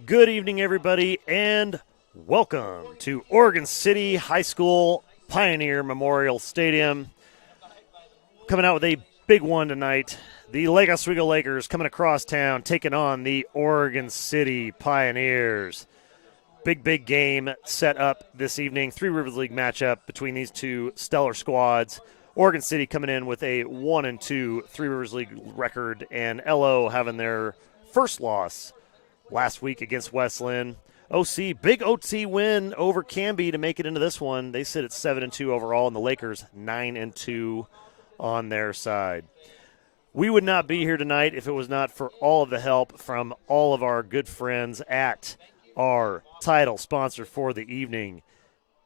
Good evening, everybody, and welcome to Oregon City High School Pioneer Memorial Stadium. Coming out with a big one tonight. The Lake Oswego Lakers coming across town, taking on the Oregon City Pioneers. Big game set up this evening. Three Rivers League matchup between these two stellar squads. Oregon City coming in with a 1-2 Three Rivers League record, and LO having their first loss last week against Westland. OC, big OT win over Canby to make it into this one. They sit at 7-2 overall, and the Lakers 9-2 on their side. We would not be here tonight if it was not for all of the help from all of our good friends at our title sponsor for the evening,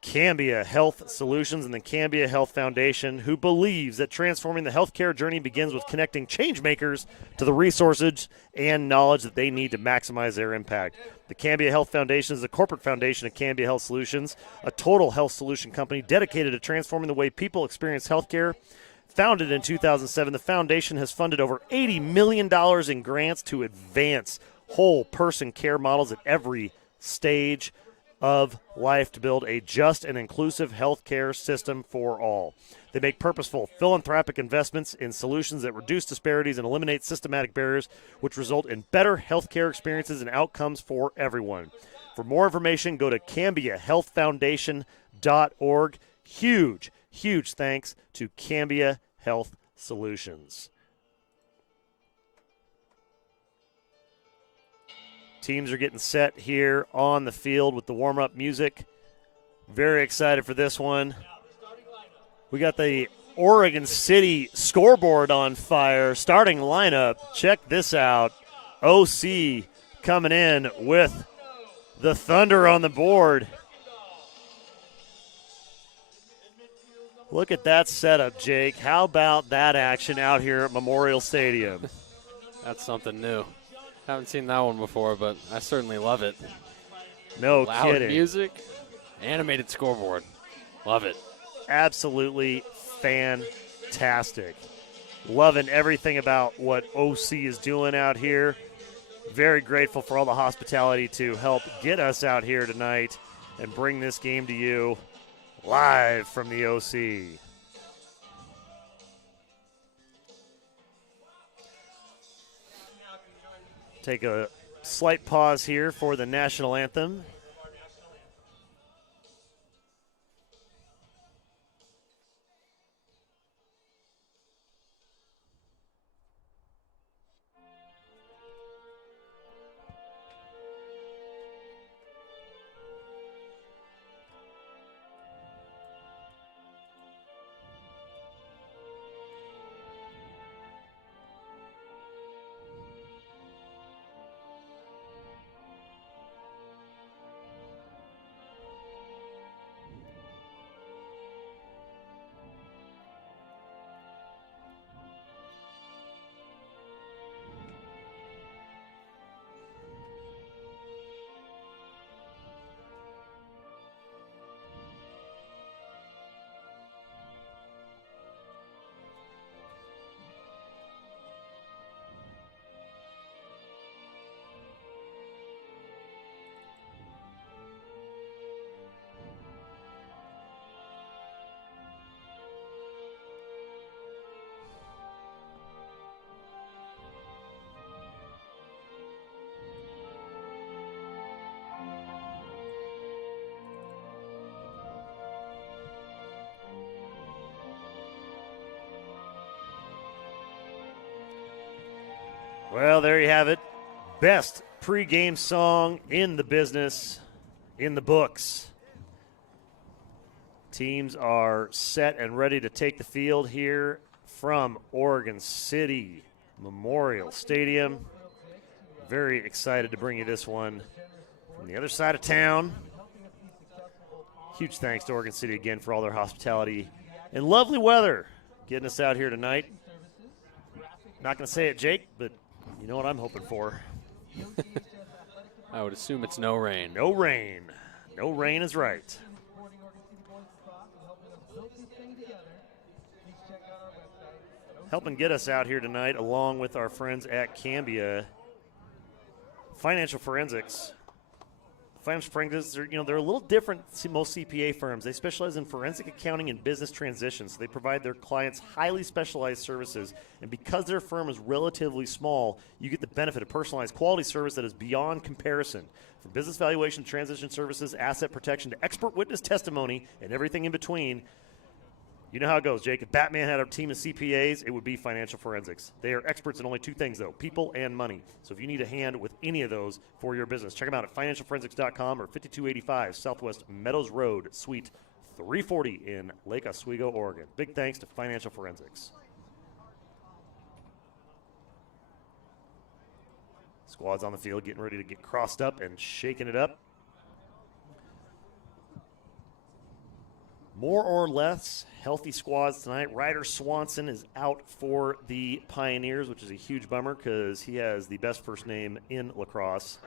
Cambia Health Solutions and the Cambia Health Foundation, who believes that transforming the healthcare journey begins with connecting change makers to the resources and knowledge that they need to maximize their impact. The Cambia Health Foundation is the corporate foundation of Cambia Health Solutions, a total health solution company dedicated to transforming the way people experience healthcare. Founded in 2007, the foundation has funded over $80 million in grants to advance whole person care models at every stage of life to build a just and inclusive healthcare system for all. They make purposeful, philanthropic investments in solutions that reduce disparities and eliminate systematic barriers, which result in better healthcare experiences and outcomes for everyone. For more information, go to CambiaHealthFoundation.org. Huge thanks to Cambia Health Solutions. Teams are getting set here on the field with the warm-up music. Very excited for this one. We got the Oregon City scoreboard on fire. Starting lineup, check this out. OC coming in with the Thunder on the board. Look at that setup, Jake. How about that action out here at Memorial Stadium? That's something new. Haven't seen that one before, but I certainly love it. No Loud kidding. music, animated scoreboard. Love it. Absolutely fantastic. Loving everything about what OC is doing out here. Very grateful for all the hospitality to help get us out here tonight and bring this game to you live from the OC. Take a slight pause here for the national anthem. Well, there you have it. Best pregame song in the business, in the books. Teams are set and ready to take the field here from Oregon City Memorial Stadium. Very excited to bring you this one from the other side of town. Huge thanks to Oregon City again for all their hospitality and lovely weather getting us out here tonight. Not going to say it, Jake, but you know what I'm hoping for. I would assume it's no rain. No rain. No rain is right. Helping get us out here tonight, along with our friends at Cambia Financial forensics. Financial forensics, they're a little different than most CPA firms. They specialize in forensic accounting and business transitions. So they provide their clients highly specialized services. And because their firm is relatively small, you get the benefit of personalized quality service that is beyond comparison. From business valuation, transition services, asset protection, to expert witness testimony, and everything in between. You know how it goes, Jake. If Batman had a team of CPAs, it would be financial forensics. They are experts in only two things, though, people and money. So if you need a hand with any of those for your business, check them out at financialforensics.com or 5285 Southwest Meadows Road, Suite 340 in Lake Oswego, Oregon. Big thanks to Financial Forensics. Squad's on the field getting ready to get crossed up and shaking it up. More or less healthy squads tonight. Ryder Swanson is out for the Pioneers, which is a huge bummer because he has the best first name in lacrosse.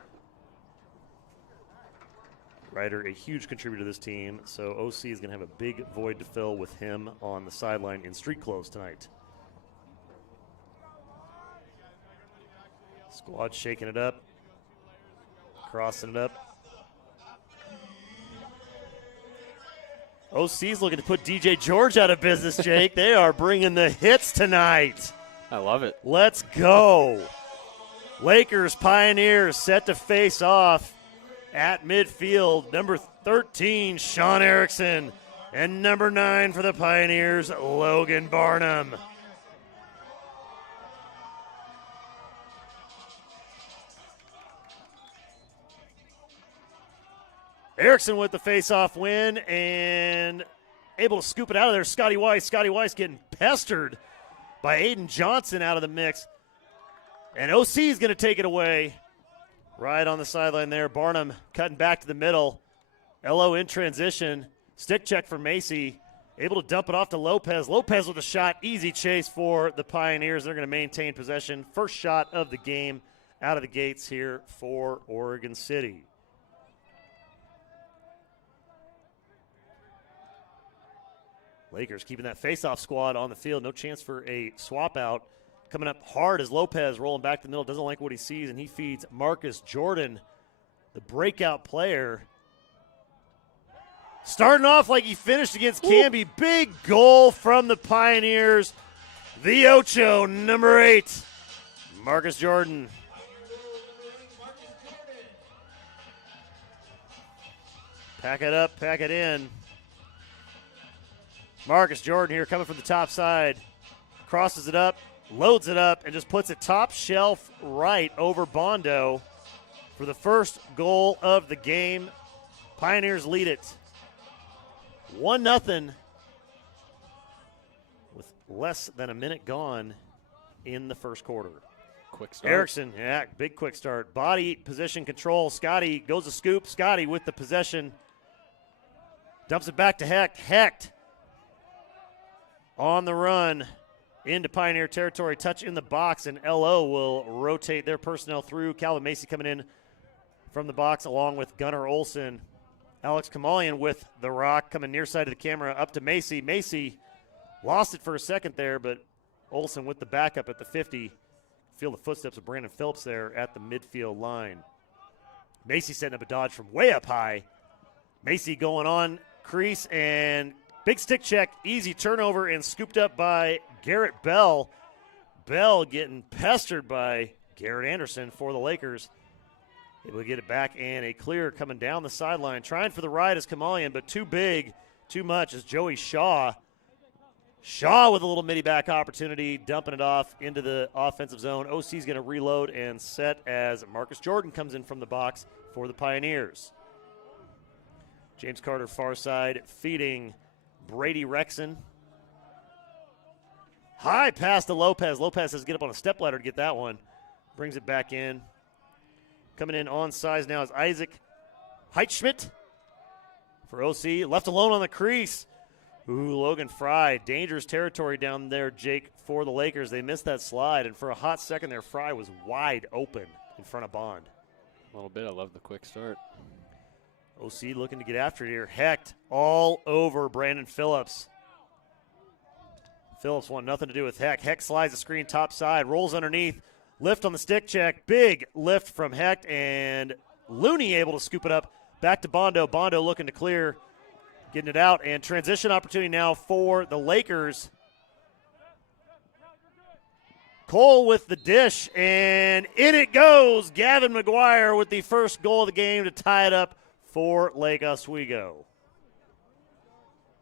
Ryder, a huge contributor to this team, so OC is going to have a big void to fill with him on the sideline in street clothes tonight. Squad shaking it up, crossing it up. OC's looking to put DJ George out of business, Jake. They are bringing the hits tonight. I love it. Let's go. Lakers, Pioneers set to face off at midfield. Number 13, Sean Erickson. And number 9 for the Pioneers, Logan Barnum. Erickson with the face-off win and able to scoop it out of there. Scotty Weiss. Scotty Weiss getting pestered by Aiden Johnson out of the mix. And OC is going to take it away. Right on the sideline there. Barnum cutting back to the middle. LO in transition. Stick check for Macy. Able to dump it off to Lopez. Lopez with a shot. Easy chase for the Pioneers. They're going to maintain possession. First shot of the game out of the gates here for Oregon City. Lakers keeping that face-off squad on the field. No chance for a swap out. Coming up hard as Lopez rolling back to the middle. Doesn't like what he sees, and he feeds Marcus Jordan, the breakout player. Starting off like he finished against Canby. Big goal from the Pioneers. The Ocho, number 8, Marcus Jordan. Pack it up, pack it in. Marcus Jordan here coming from the top side. Crosses it up, loads it up, and just puts it top shelf right over Bondo for the first goal of the game. Pioneers lead it 1-0 with less than a minute gone in the first quarter. Quick start. Erickson, yeah, big quick start. Body position control. Scotty goes to scoop. Scotty with the possession. Dumps it back to Hecht. Hecht on the run into Pioneer territory. Touch in the box, and LO will rotate their personnel through. Calvin Macy coming in from the box along with Gunnar Olsen. Alex Kamalian with the rock coming near side of the camera up to Macy. Macy lost it for a second there, but Olsen with the backup at the 50. Feel the footsteps of Brandon Phillips there at the midfield line. Macy setting up a dodge from way up high. Macy going on crease and big stick check, easy turnover, and scooped up by Garrett Bell. Bell getting pestered by Garrett Anderson for the Lakers. Able to get it back, and a clear coming down the sideline. Trying for the ride is Kamalian, but too big, too much is Joey Shaw. Shaw with a little midi back opportunity, dumping it off into the offensive zone. OC's going to reload and set as Marcus Jordan comes in from the box for the Pioneers. James Carter far side feeding Brady Rexon. High pass to Lopez. Lopez has to get up on a stepladder to get that one. Brings it back in. Coming in on size now is Isaac Heitschmidt for OC. Left alone on the crease. Ooh, Logan Fry. Dangerous territory down there, Jake, for the Lakers. They missed that slide, and for a hot second there, Fry was wide open in front of Bond. A little bit. I love the quick start. OC looking to get after it here. Hecht all over Brandon Phillips. Phillips want nothing to do with Hecht. Hecht slides the screen top side, rolls underneath. Lift on the stick check. Big lift from Hecht, and Looney able to scoop it up. Back to Bondo. Bondo looking to clear, getting it out, and transition opportunity now for the Lakers. Cole with the dish, and in it goes. Gavin McGuire with the first goal of the game to tie it up for Lake Oswego.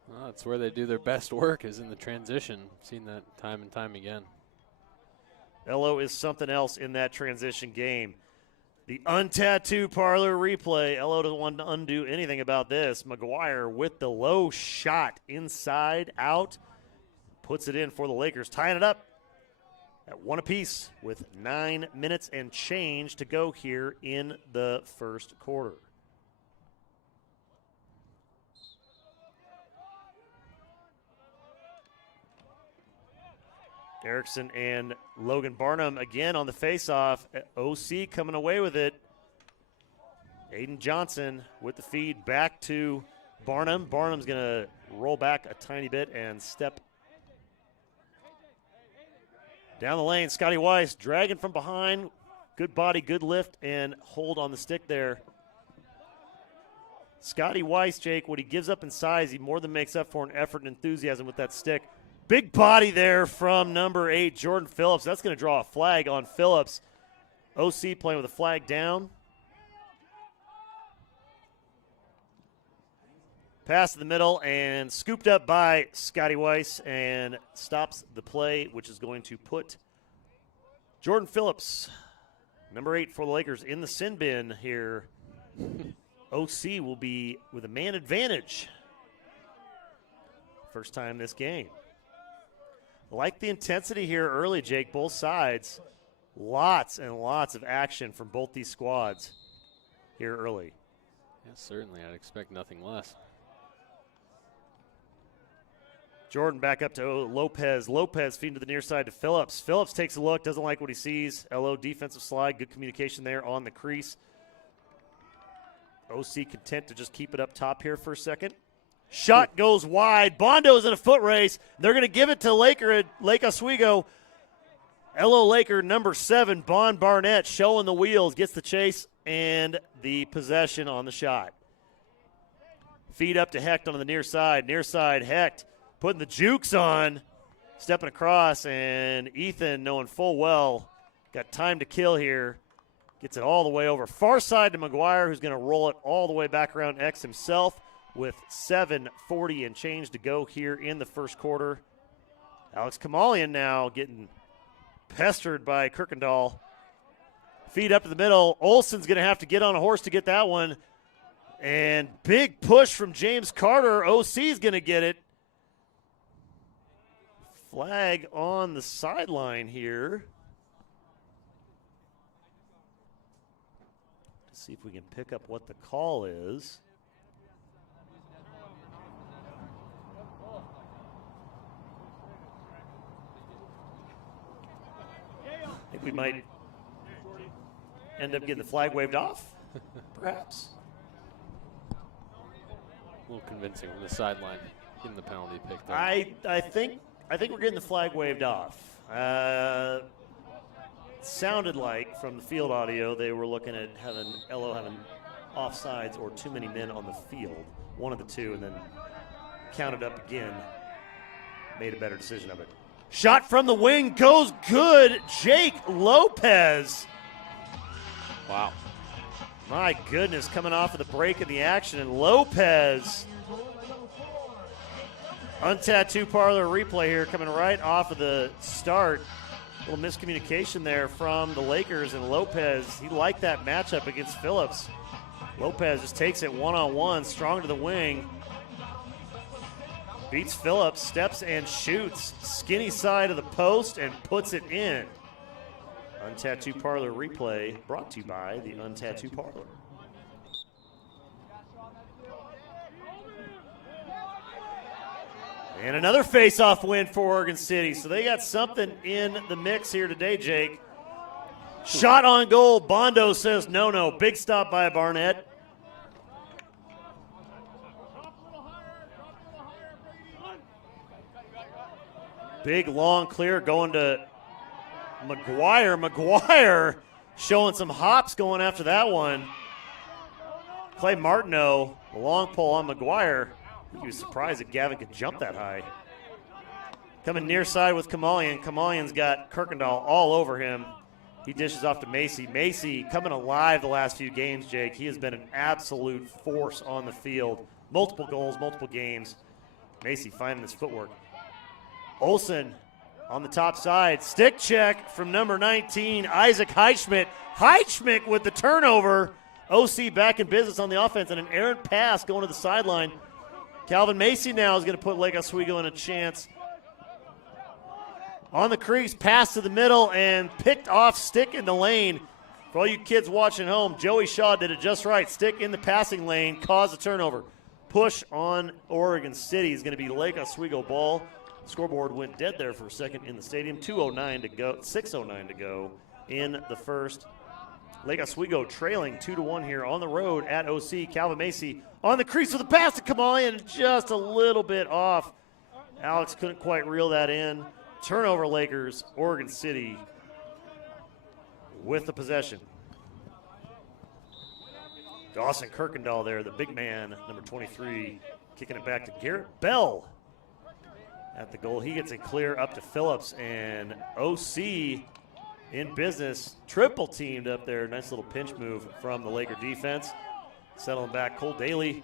Well, that's where they do their best work, is in the transition. Seen that time and time again. Elo is something else in that transition game. The untattooed parlor replay. Elo doesn't want to undo anything about this. McGuire with the low shot inside out. Puts it in for the Lakers, tying it up at one apiece with 9 minutes and change to go here in the first quarter. Erickson and Logan Barnum again on the faceoff. OC coming away with it. Aiden Johnson with the feed back to Barnum. Barnum's going to roll back a tiny bit and step down the lane. Scotty Weiss dragging from behind. Good body, good lift, and hold on the stick there. Scotty Weiss, Jake, what he gives up in size, he more than makes up for in effort and enthusiasm with that stick. Big body there from number 8, Jordan Phillips. That's going to draw a flag on Phillips. OC playing with a flag down. Pass to the middle and scooped up by Scotty Weiss and stops the play, which is going to put Jordan Phillips, number 8 for the Lakers, in the sin bin here. OC will be with a man advantage. First time this game. Like the intensity here early, Jake, both sides. Lots and lots of action from both these squads here early. Yeah, certainly. I'd expect nothing less. Jordan back up to Lopez. Lopez feeding to the near side to Phillips. Phillips takes a look, doesn't like what he sees. LO defensive slide, good communication there on the crease. OC content to just keep it up top here for a second. Shot goes wide. Bondo's in a foot race. They're going to give it to Lake Oswego. LO Laker number 7, Bond Barnett, showing the wheels, gets the chase and the possession on the shot. Feed up to Hecht on the near side. Near side, Hecht putting the jukes on, stepping across, and Ethan, knowing full well, got time to kill here, gets it all the way over. Far side to McGuire, who's going to roll it all the way back around X himself with 7:40 and change to go here in the first quarter. Alex Kamalian now getting pestered by Kirkendall. Feed up to the middle. Olsen's going to have to get on a horse to get that one. And big push from James Carter. OC's going to get it. Flag on the sideline here. Let's see if we can pick up what the call is. I think we might end up getting the flag waved off, perhaps. A little convincing from the sideline, getting the penalty picked up. I think we're getting the flag waved off. Sounded like from the field audio they were looking at having LO having offsides or too many men on the field, one of the two, and then counted up again. Made a better decision of it. Shot from the wing goes good. Jake Lopez. Wow. My goodness, coming off of the break of the action. And Lopez, untattooed parlor replay here, coming right off of the start. A little miscommunication there from the Lakers, and Lopez, he liked that matchup against Phillips. Lopez just takes it one-on-one, strong to the wing. Beats Phillips, steps and shoots. Skinny side of the post and puts it in. Untattooed Parlor replay brought to you by the Untattooed Parlor. And another face-off win for Oregon City. So they got something in the mix here today, Jake. Shot on goal. Bondo says no. Big stop by Barnett. Big, long clear going to McGuire showing some hops going after that one. Clay Martineau, the long pull on McGuire. He was surprised that Gavin could jump that high. Coming near side with Kamalian. Kamalian's got Kirkendall all over him. He dishes off to Macy. Macy coming alive the last few games, Jake. He has been an absolute force on the field. Multiple goals, multiple games. Macy finding his footwork. Olsen on the top side. Stick check from number 19, Isaac Heitschmidt. Heitschmidt with the turnover. OC back in business on the offense, and an errant pass going to the sideline. Calvin Macy now is going to put Lake Oswego in a chance. On the crease, pass to the middle, and picked off Stick in the lane. For all you kids watching home, Joey Shaw did it just right. Stick in the passing lane, caused a turnover. Push on Oregon City is going to be Lake Oswego ball. Scoreboard went dead there for a second in the stadium. 2:09 to go, 6:09 to go in the first. Lake Oswego trailing 2-1 here on the road at OC. Calvin Macy on the crease with a pass to Kamalian, just a little bit off. Alex couldn't quite reel that in. Turnover Lakers, Oregon City with the possession. Dawson Kirkendall there, the big man, number 23, kicking it back to Garrett Bell at the goal. He gets it clear up to Phillips, and OC in business, triple teamed up there. Nice little pinch move from the Laker defense. Settling back, Cole Daly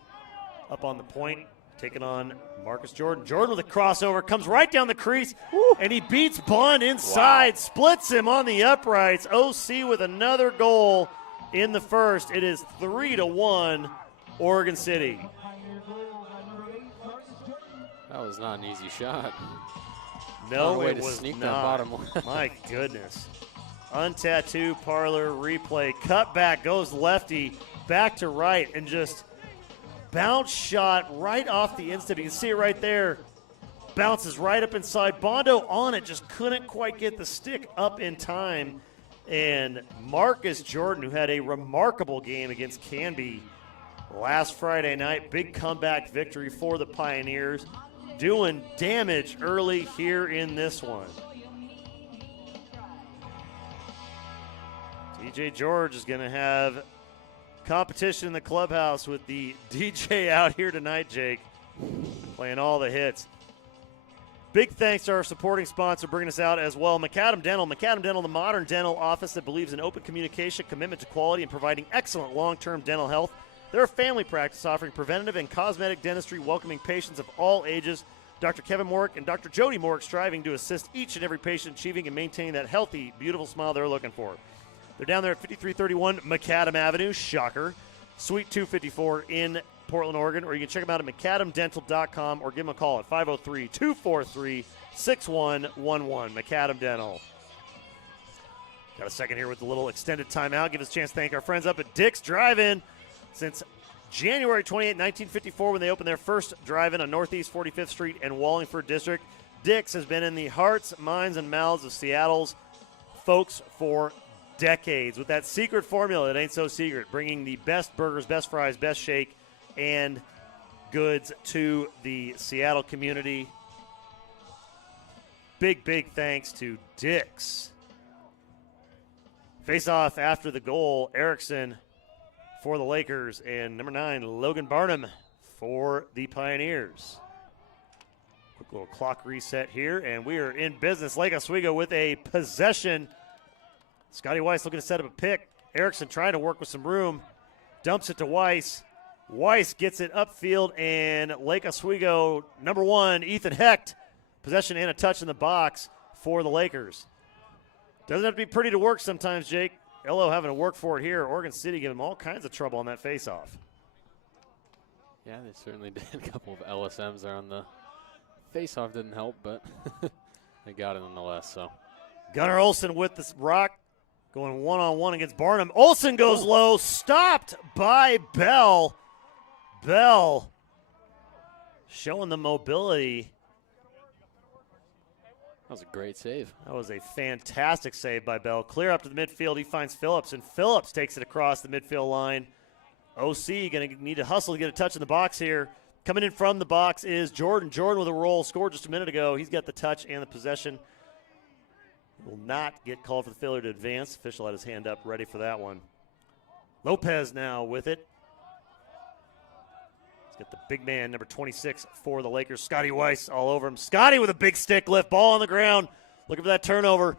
up on the point, taking on Marcus Jordan. Jordan with a crossover, comes right down the crease, and he beats Bond inside, splits him on the uprights. OC with another goal in the first. It is 3-1 Oregon City. That was not an easy shot. No, way it to was sneak not. that bottom line. My goodness. Untattoo parlor replay. Cut back, goes lefty, back to right, and just bounce shot right off the instep. You can see it right there. Bounces right up inside. Bondo on it, just couldn't quite get the stick up in time. And Marcus Jordan, who had a remarkable game against Canby last Friday night, big comeback victory for the Pioneers, doing damage early here in this one. DJ George is going to have competition in the clubhouse with the DJ out here tonight, Jake, playing all the hits. Big thanks to our supporting sponsor bringing us out as well, McAdam Dental. McAdam Dental, the modern dental office that believes in open communication, commitment to quality, and providing excellent long-term dental health. They're a family practice offering preventative and cosmetic dentistry, welcoming patients of all ages. Dr. Kevin Morrick and Dr. Jody Morrick striving to assist each and every patient achieving and maintaining that healthy, beautiful smile they're looking for. They're down there at 5331 Macadam Avenue, shocker, Suite 254 in Portland, Oregon, or you can check them out at macadamdental.com or give them a call at 503-243-6111. Macadam Dental. Got a second here with the little extended timeout. Give us a chance to thank our friends up at Dick's Drive-In. Since January 28, 1954, when they opened their first drive-in on Northeast 45th Street in Wallingford District, Dick's has been in the hearts, minds, and mouths of Seattle's folks for decades with that secret formula that ain't so secret, bringing the best burgers, best fries, best shake, and goods to the Seattle community. Big thanks to Dick's. Face off after the goal, Erickson for the Lakers, and number 9, Logan Barnum for the Pioneers. Quick little clock reset here, and we are in business. Lake Oswego with a possession. Scotty Weiss looking to set up a pick. Erickson trying to work with some room. Dumps it to Weiss. Weiss gets it upfield, and Lake Oswego, number 1, Ethan Hecht. Possession and a touch in the box for the Lakers. Doesn't have to be pretty to work sometimes, Jake. LO having to work for it here. Oregon City giving them all kinds of trouble on that faceoff. Yeah, they certainly did. A couple of LSMs there on the faceoff didn't help, but they got it nonetheless. So Gunnar Olsen with this rock, going one-on-one against Barnum. Olsen goes low, stopped by Bell. Bell showing the mobility. That was a great save. That was a fantastic save by Bell. Clear up to the midfield. He finds Phillips, and Phillips takes it across the midfield line. OC going to need to hustle to get a touch in the box here. Coming in from the box is Jordan. Jordan with a roll. Scored just a minute ago. He's got the touch and the possession. will not get called for the failure to advance. Official had his hand up, ready for that one. Lopez now with it. He's got the big man, number 26 for the Lakers. Scotty Weiss all over him. Scotty with a big stick lift, ball on the ground. Looking for that turnover.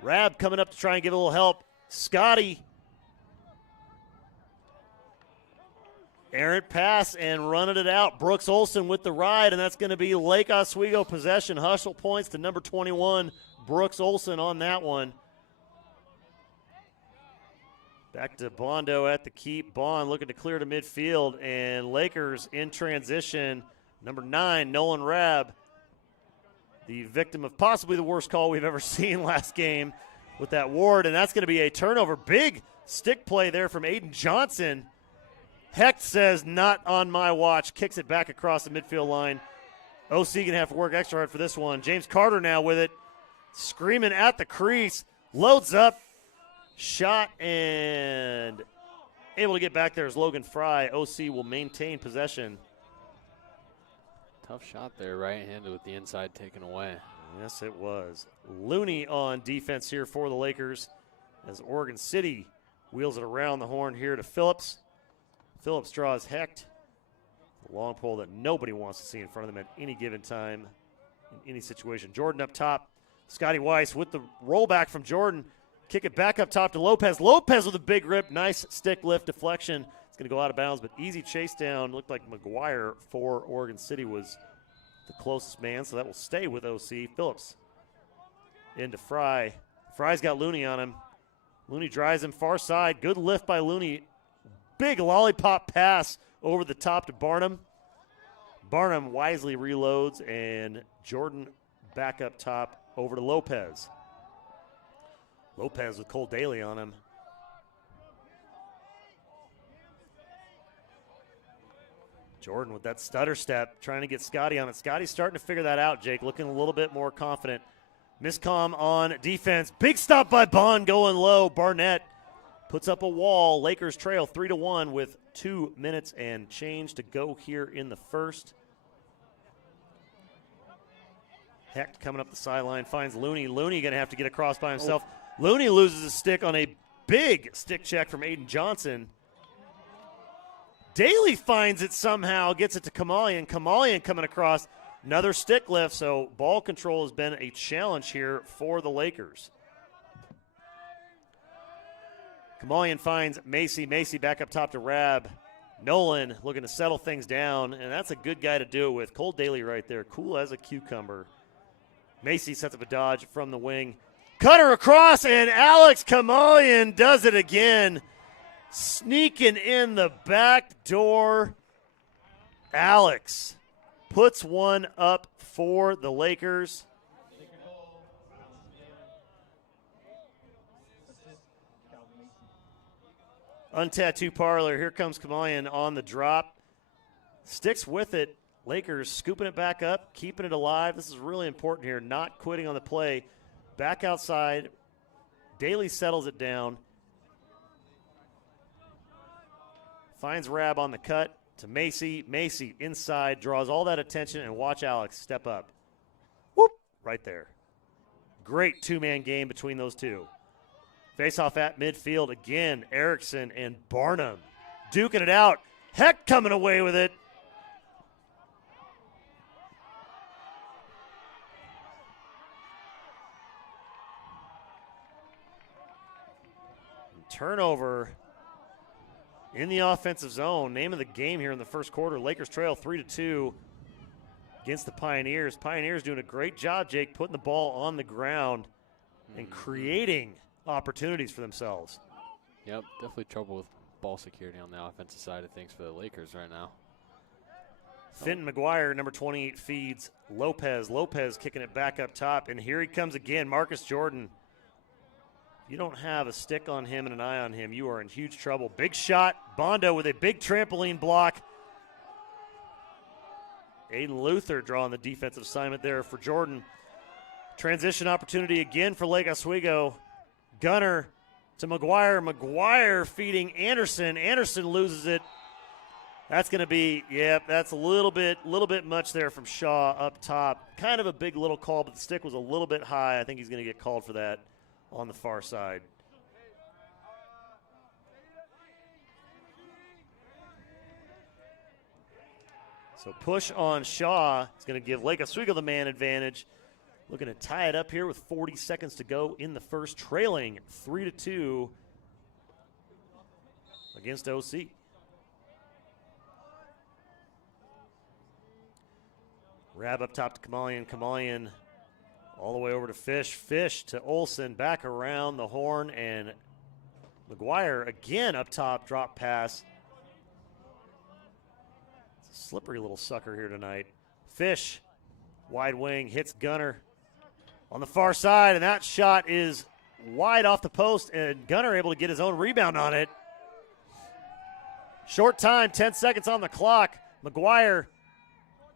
Rab coming up to try and give a little help. Scotty. Errant pass and running it out. Brooks Olson with the ride, and that's going to be Lake Oswego possession. Hustle points to number 21, Brooks Olson on that one. Back to Bondo at the keep. Bond looking to clear to midfield, and Lakers in transition. Number 9, Nolan Rab, the victim of possibly the worst call we've ever seen last game with that Ward, and that's going to be a turnover. Big stick play there from Aiden Johnson. Hecht says, not on my watch, kicks it back across the midfield line. OC going to have to work extra hard for this one. James Carter now with it, screaming at the crease, loads up, shot, and able to get back there is Logan Fry. OC will maintain possession. Tough shot there, right-handed with the inside taken away. Yes, it was. Looney on defense here for the Lakers as Oregon City wheels it around the horn here to Phillips. Phillips draws Hecht. A long pole that nobody wants to see in front of them at any given time in any situation. Jordan up top. Scotty Weiss with the rollback from Jordan. Kick it back up top to Lopez. Lopez with a big rip. Nice stick lift deflection. It's going to go out of bounds, but easy chase down. Looked like McGuire for Oregon City was the closest man, so that will stay with OC. Phillips into Fry. Fry's got Looney on him. Looney drives him far side. Good lift by Looney. Big lollipop pass over the top to Barnum. Barnum wisely reloads, and Jordan back up top over to Lopez. Lopez with Cole Daly on him. Jordan with that stutter step, trying to get Scotty on it. Scotty's starting to figure that out, Jake, looking a little bit more confident. Miscom on defense. Big stop by Bond going low. Barnett puts up a wall. Lakers trail 3-1 with 2 minutes and change to go here in the first. Hecht coming up the sideline, finds Looney. Looney going to have to get across by himself. Looney loses his stick on a big stick check from Aiden Johnson. Daly finds it somehow, gets it to Kamalian. Kamalian coming across, another stick lift, so ball control has been a challenge here for the Lakers. Kamalian finds Macy. Macy back up top to Rab. Nolan looking to settle things down, and that's a good guy to do it with. Cole Daly right there, cool as a cucumber. Macy sets up a dodge from the wing. Cutter across, and Alex Kamalian does it again. Sneaking in the back door. Alex puts one up for the Lakers. Untattoo parlor. Here comes Kamalian on the drop. Sticks with it. Lakers scooping it back up, keeping it alive. This is really important here, not quitting on the play. Back outside. Daly settles it down. Finds Rab on the cut to Macy. Macy inside, draws all that attention, and watch Alex step up. Whoop, right there. Great two-man game between those two. Face-off at midfield again. Erickson and Barnum duking it out. Hecht coming away with it. Turnover in the offensive zone. Name of the game here in the first quarter. Lakers trail 3-2 against the Pioneers. Pioneers doing a great job, Jake, putting the ball on the ground and creating opportunities for themselves. Yep, definitely trouble with ball security on the offensive side of things for the Lakers right now. Fenton McGuire, number 28, feeds Lopez. Lopez kicking it back up top, and here he comes again, Marcus Jordan. You don't have a stick on him and an eye on him, you are in huge trouble. Big shot. Bondo with a big trampoline block. Aiden Luther drawing the defensive assignment there for Jordan. Transition opportunity again for Lake Oswego. Gunner to McGuire. McGuire feeding Anderson. Anderson loses it. That's going to be, that's a little bit much there from Shaw up top. Kind of a big little call, but the stick was a little bit high. I think he's going to get called for that on the far side. So push on Shaw. It's going to give Lake Oswego the man advantage. Looking to tie it up here with 40 seconds to go in the first, trailing 3-2 against OC. Rab up top to Kamalian. Kamalian all the way over to Fish. Fish to Olsen. Back around the horn. And McGuire again up top. Drop pass. It's a slippery little sucker here tonight. Fish. Wide wing. Hits Gunner on the far side. And that shot is wide off the post. And Gunner able to get his own rebound on it. Short time. 10 seconds on the clock. McGuire.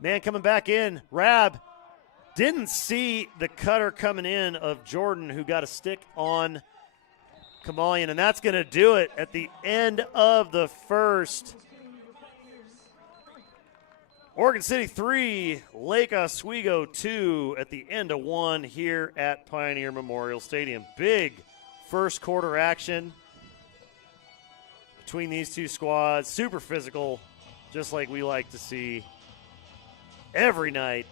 Man coming back in, Rab didn't see the cutter coming in of Jordan, who got a stick on Kamalian, and that's going to do it at the end of the first. Oregon City 3, Lake Oswego 2 at the end of 1 here at Pioneer Memorial Stadium. Big first quarter action between these two squads. Super physical, just like we like to see every night.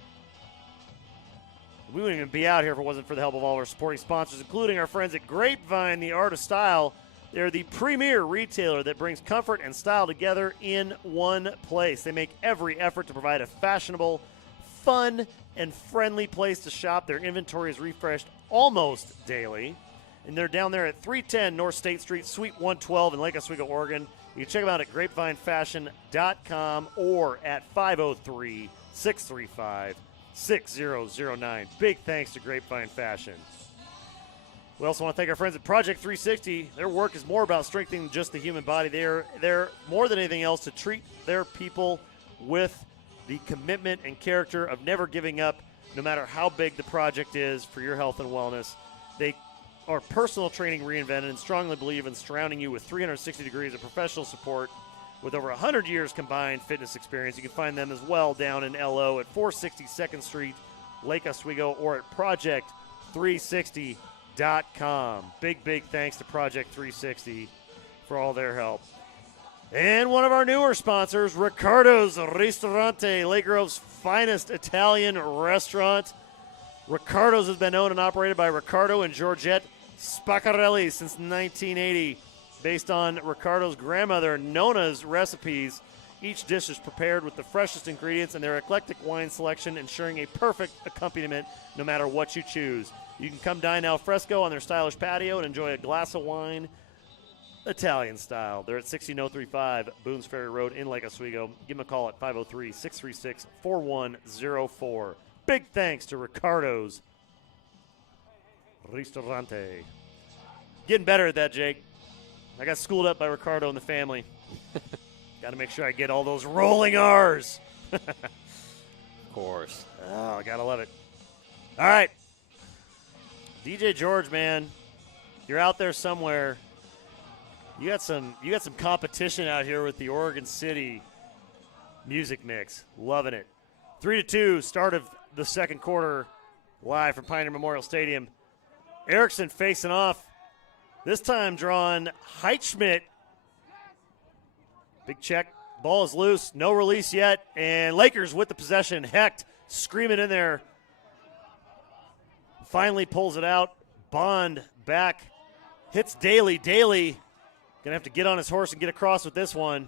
We wouldn't even be out here if it wasn't for the help of all our supporting sponsors, including our friends at Grapevine, the Art of Style. They're the premier retailer that brings comfort and style together in one place. They make every effort to provide a fashionable, fun, and friendly place to shop. Their inventory is refreshed almost daily. And they're down there at 310 North State Street, Suite 112 in Lake Oswego, Oregon. You can check them out at grapevinefashion.com or at 503-635-6009. Big thanks to Grapevine Fashion. We also want to thank our friends at Project 360. Their work is more about strengthening just the human body. They're more than anything else to treat their people with the commitment and character of never giving up, no matter how big the project is, for your health and wellness. They are personal training reinvented and strongly believe in surrounding you with 360 degrees of professional support. With over 100 years combined fitness experience, you can find them as well down in LO at 460 2nd Street, Lake Oswego, or at project360.com. Big thanks to Project 360 for all their help. And one of our newer sponsors, Riccardo's Ristorante, Lake Grove's finest Italian restaurant. Riccardo's has been owned and operated by Riccardo and Georgette Spaccarelli since 1980. Based on Riccardo's grandmother Nona's recipes, each dish is prepared with the freshest ingredients and their eclectic wine selection, ensuring a perfect accompaniment no matter what you choose. You can come dine al fresco on their stylish patio and enjoy a glass of wine Italian style. They're at 16035 Boones Ferry Road in Lake Oswego. Give them a call at 503-636-4104. Big thanks to Riccardo's Ristorante. Getting better at that, Jake. I got schooled up by Riccardo and the family. Got to make sure I get all those rolling R's. Of course. Oh, gotta love it. All right. DJ George, man, you're out there somewhere. You got some competition out here with the Oregon City music mix. Loving it. 3-2, start of the second quarter, live from Pioneer Memorial Stadium. Erickson facing off. This time drawing Heitschmidt. Big check. Ball is loose. No release yet. And Lakers with the possession. Hecht screaming in there. Finally pulls it out. Bond back. Hits Daly. Daly going to have to get on his horse and get across with this one.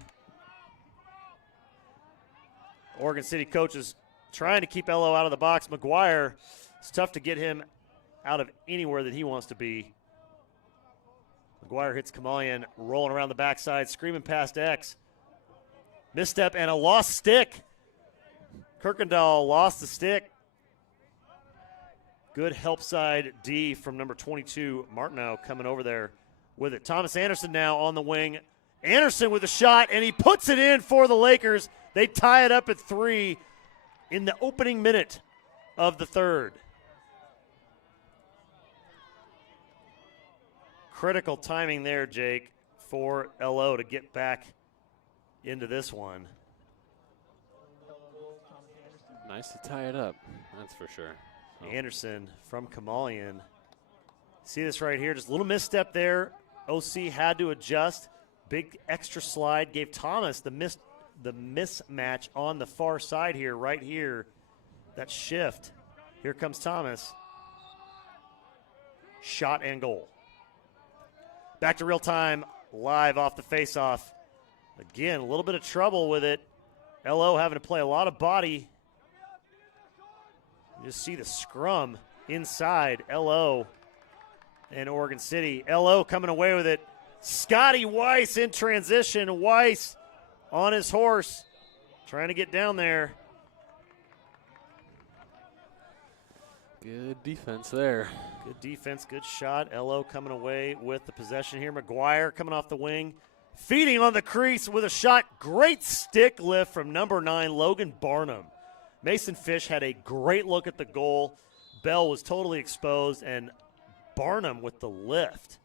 Oregon City coaches trying to keep Elo out of the box. McGuire, it's tough to get him out of anywhere that he wants to be. McGuire hits Kamalian, rolling around the backside, screaming past X. Misstep and a lost stick. Kirkendall lost the stick. Good help side D from number 22, Martineau, coming over there with it. Thomas Anderson now on the wing. Anderson with a shot, and he puts it in for the Lakers. They tie it up at 3 in the opening minute of the third. Critical timing there, Jake, for LO to get back into this one. Nice to tie it up, that's for sure. So. Anderson from Kamalian. See this right here, just a little misstep there. OC had to adjust. Big extra slide, gave Thomas the mismatch on the far side here, right here. That shift. Here comes Thomas. Shot and goal. Back to real time, live off the faceoff. Again, a little bit of trouble with it. LO having to play a lot of body. You just see the scrum inside LO and Oregon City. LO coming away with it. Scotty Weiss in transition. Weiss on his horse, trying to get down there. Good defense there. Good defense, good shot. LO coming away with the possession here. McGuire coming off the wing. Feeding on the crease with a shot. Great stick lift from number 9, Logan Barnum. Mason Fish had a great look at the goal. Bell was totally exposed, and Barnum with the lift.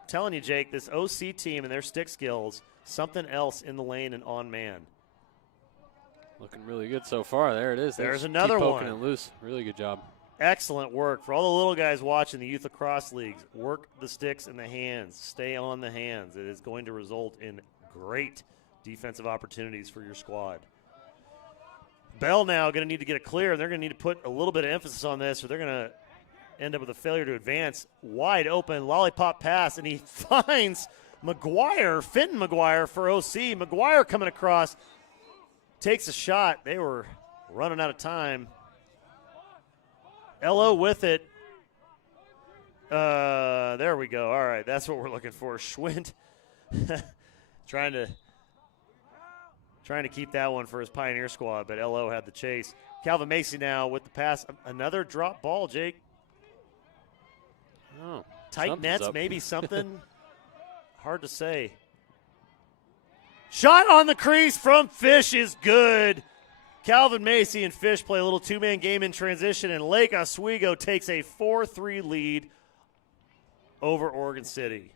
I'm telling you, Jake, this OC team and their stick skills, something else in the lane and on man. Looking really good so far. There it is. There's another keep one. Poking it loose. Really good job. Excellent work. For all the little guys watching the youth lacrosse leagues, work the sticks and the hands. Stay on the hands. It is going to result in great defensive opportunities for your squad. Bell now going to need to get it clear, and they're going to need to put a little bit of emphasis on this, or they're going to end up with a failure to advance. Wide open, lollipop pass, and he finds McGuire, Fenton McGuire for OC. McGuire coming across, takes a shot. They were running out of time. LO with it. There we go. All right, that's what we're looking for. Schwint trying to keep that one for his Pioneer squad, but LO had the chase. Calvin Macy now with the pass. Another drop ball, Jake. Oh, tight nets, up. maybe something. Hard to say. Shot on the crease from Fish is good. Calvin Macy and Fish play a little two-man game in transition, and Lake Oswego takes a 4-3 lead over Oregon City.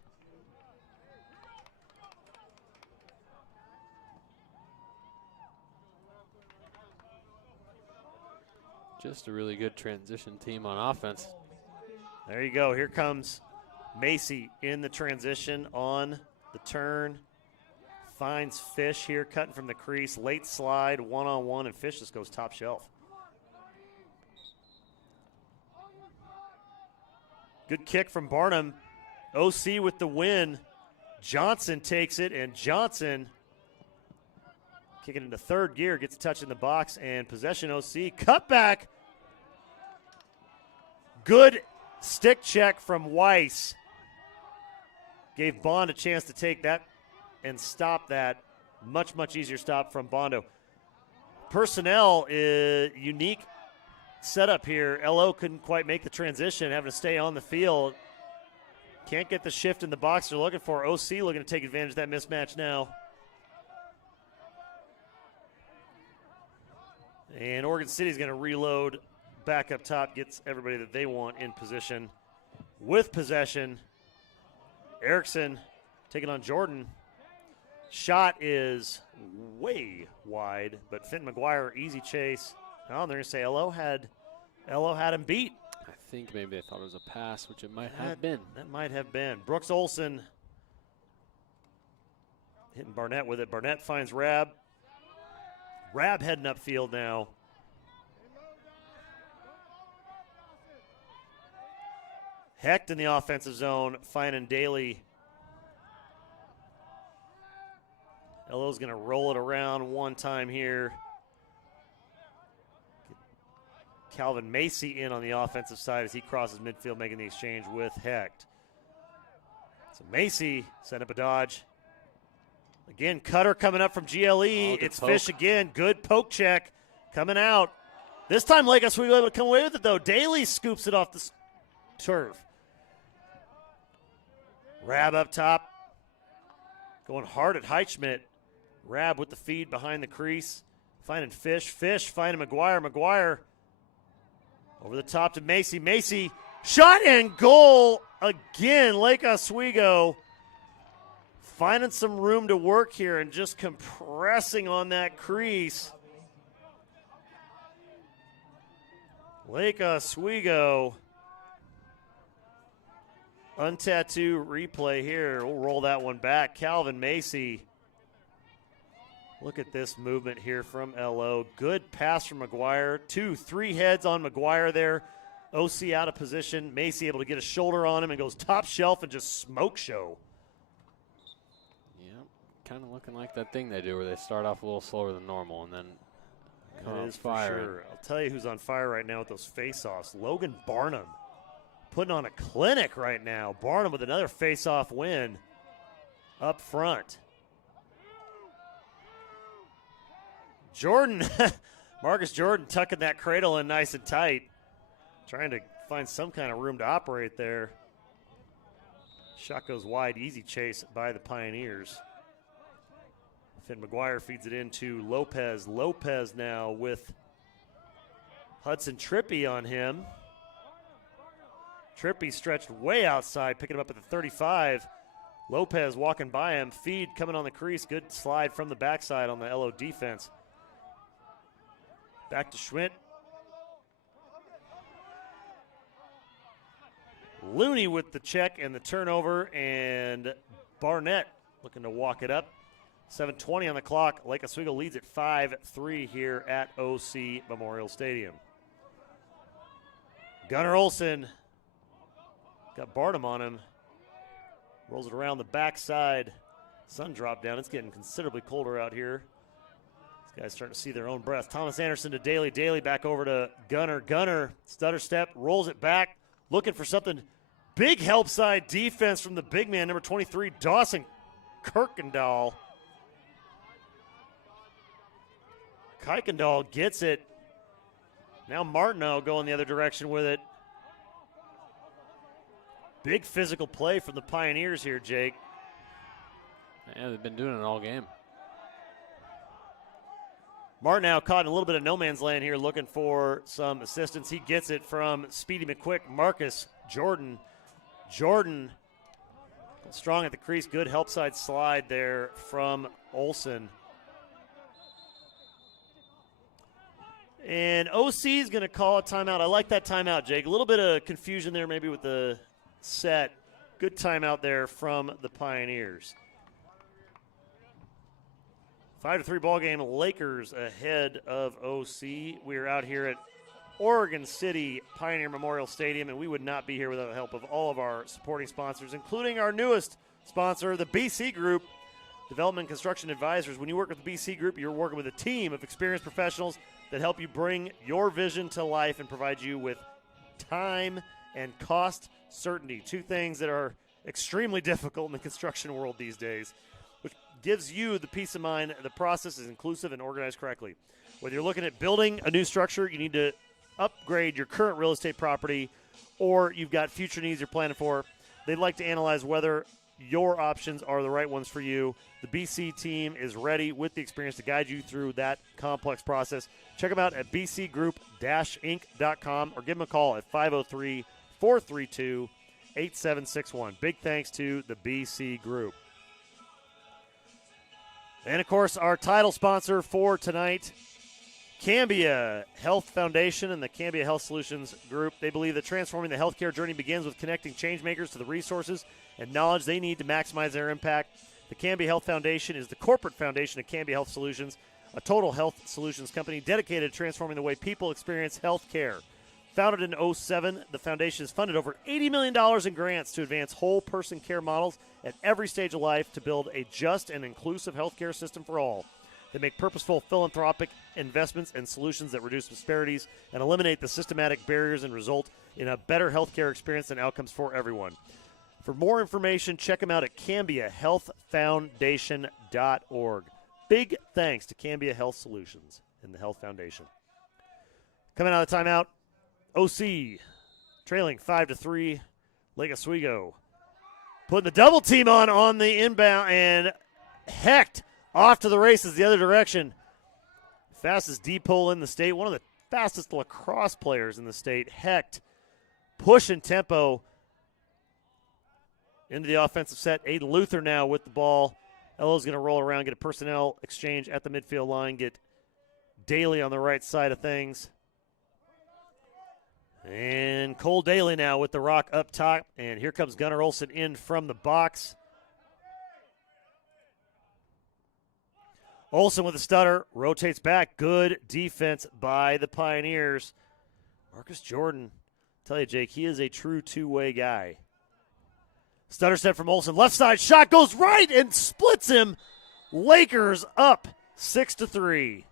Just a really good transition team on offense. There you go. Here comes Macy in the transition on the turn. Finds Fish here, cutting from the crease. Late slide, one-on-one, and Fish just goes top shelf. Good kick from Barnum. OC with the win. Johnson takes it, and Johnson kicking into third gear, gets a touch in the box, and possession OC. Cutback. Good stick check from Weiss. Gave Bond a chance to take that and stop that. Much, much easier stop from Bondo. Personnel is unique setup here. LO couldn't quite make the transition, having to stay on the field. Can't get the shift in the box they're looking for. OC looking to take advantage of that mismatch now. And Oregon City's going to reload back up top, gets everybody that they want in position. With possession, Erickson taking on Jordan. Shot is way wide, but Fenton McGuire, easy chase. Oh, they're going to say LO had him beat. I think maybe they thought it was a pass, which it might have been. That might have been. Brooks Olson hitting Barnett with it. Barnett finds Rab. Rab heading upfield now. Hecht in the offensive zone, finding Daly. LO's going to roll it around one time here. Calvin Macy in on the offensive side as he crosses midfield, making the exchange with Hecht. So Macy set up a dodge. Again, Cutter coming up from GLE. It's poke. Fish again. Good poke check coming out. This time Lake Oswego able to come away with it, though. Daly scoops it off the turf. Rab up top. Going hard at Heitschmidt. Rab with the feed behind the crease. Finding Fish. Fish finding McGuire. McGuire over the top to Macy. Macy, shot and goal again. Lake Oswego finding some room to work here and just compressing on that crease. Lake Oswego. Untattoo replay here. We'll roll that one back. Calvin Macy. Look at this movement here from LO. Good pass from McGuire. 2-3 heads on McGuire there. OC out of position. Macy able to get a shoulder on him and goes top shelf and just smoke show. Yep, kind of looking like that thing they do where they start off a little slower than normal and then come It out is for firing. sure. I'll tell you who's on fire right now with those face-offs. Logan Barnum putting on a clinic right now. Barnum with another face-off win up front. Jordan, Marcus Jordan tucking that cradle in nice and tight. Trying to find some kind of room to operate there. Shot goes wide, easy chase by the Pioneers. Finn McGuire feeds it into Lopez. Lopez now with Hudson Trippy on him. Trippy stretched way outside, picking him up at the 35. Lopez walking by him. Feed coming on the crease. Good slide from the backside on the LO defense. Back to Schwint. Looney with the check and the turnover, and Barnett looking to walk it up. 7:20 on the clock. Lake Oswego leads at 5-3 here at OC Memorial Stadium. Gunnar Olson got Barnum on him. Rolls it around the backside. Sun dropped down. It's getting considerably colder out here. These guys starting to see their own breath. Thomas Anderson to Daly. Daly back over to Gunnar. Gunnar, stutter step, rolls it back. Looking for something. Big help side defense from the big man, number 23, Dawson Kirkendall. Kuykendall gets it. Now Martineau going the other direction with it. Big physical play from the Pioneers here, Jake. Yeah, they've been doing it all game. Martineau caught in a little bit of no man's land here, looking for some assistance. He gets it from Speedy McQuick. Marcus Jordan. Jordan strong at the crease. Good help side slide there from Olson. And OC is going to call a timeout. I like that timeout, Jake. A little bit of confusion there maybe with the set. Good timeout there from the Pioneers. 5-3 ball game. Lakers ahead of OC. We are out here at Oregon City Pioneer Memorial Stadium, and we would not be here without the help of all of our supporting sponsors, including our newest sponsor, the BC Group, Development Construction Advisors. When you work with the BC Group, you're working with a team of experienced professionals that help you bring your vision to life and provide you with time and cost certainty, two things that are extremely difficult in the construction world these days, which gives you the peace of mind the process is inclusive and organized correctly. Whether you're looking at building a new structure, you need to upgrade your current real estate property, or you've got future needs you're planning for, they'd like to analyze whether your options are the right ones for you. The BC team is ready with the experience to guide you through that complex process. Check them out at bcgroup-inc.com or give them a call at 503-432-8761. Big thanks to the BC Group. And, of course, our title sponsor for tonight, Cambia Health Foundation and the Cambia Health Solutions Group. They believe that transforming the healthcare journey begins with connecting changemakers to the resources and knowledge they need to maximize their impact. The Cambia Health Foundation is the corporate foundation of Cambia Health Solutions, a total health solutions company dedicated to transforming the way people experience health care. Founded in 2007, the foundation has funded over $80 million in grants to advance whole-person care models at every stage of life to build a just and inclusive healthcare system for all. They make purposeful philanthropic investments and solutions that reduce disparities and eliminate the systematic barriers and result in a better healthcare experience and outcomes for everyone. For more information, check them out at CambiaHealthFoundation.org. Big thanks to Cambia Health Solutions and the Health Foundation. Coming out of the timeout, OC trailing 5-3. Lake Oswego putting the double team on the inbound, and Hecht off to the races the other direction. Fastest D-pole in the state, one of the fastest lacrosse players in the state. Hecht pushing tempo into the offensive set. Aiden Luther now with the ball. Elo's going to roll around, get a personnel exchange at the midfield line, get Daly on the right side of things. And Cole Daly now with the rock up top. And here comes Gunnar Olsen in from the box. Olsen with a stutter, rotates back. Good defense by the Pioneers. Marcus Jordan, tell you, Jake, he is a true two-way guy. Stutter step from Olsen. Left side shot goes right and splits him. Lakers up 6-3.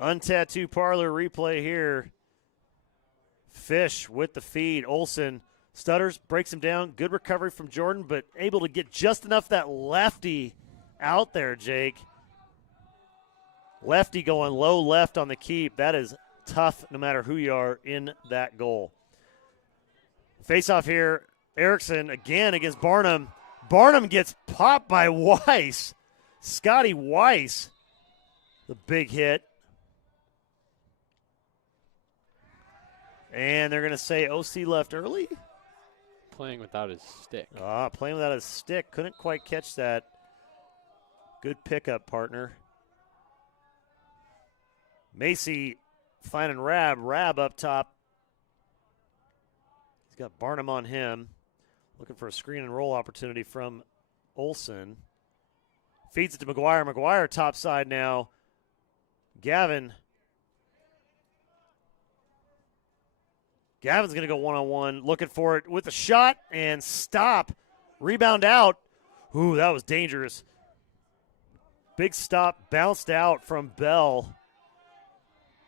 Untattoo parlor replay here. Fish with the feed. Olsen stutters, breaks him down. Good recovery from Jordan, but able to get just enough that lefty out there, Jake. Lefty going low left on the keep. That is tough no matter who you are in that goal. Face off here. Erickson again against Barnum. Barnum gets popped by Weiss. Scotty Weiss. The big hit. And they're going to say OC left early? Playing without his stick. Playing without his stick. Couldn't quite catch that. Good pickup, partner. Macy finding Rab. Rab up top. He's got Barnum on him. Looking for a screen and roll opportunity from Olsen. Feeds it to McGuire. McGuire top side now. Gavin's going to go one-on-one, looking for it with a shot and stop. Rebound out. Ooh, that was dangerous. Big stop, bounced out from Bell.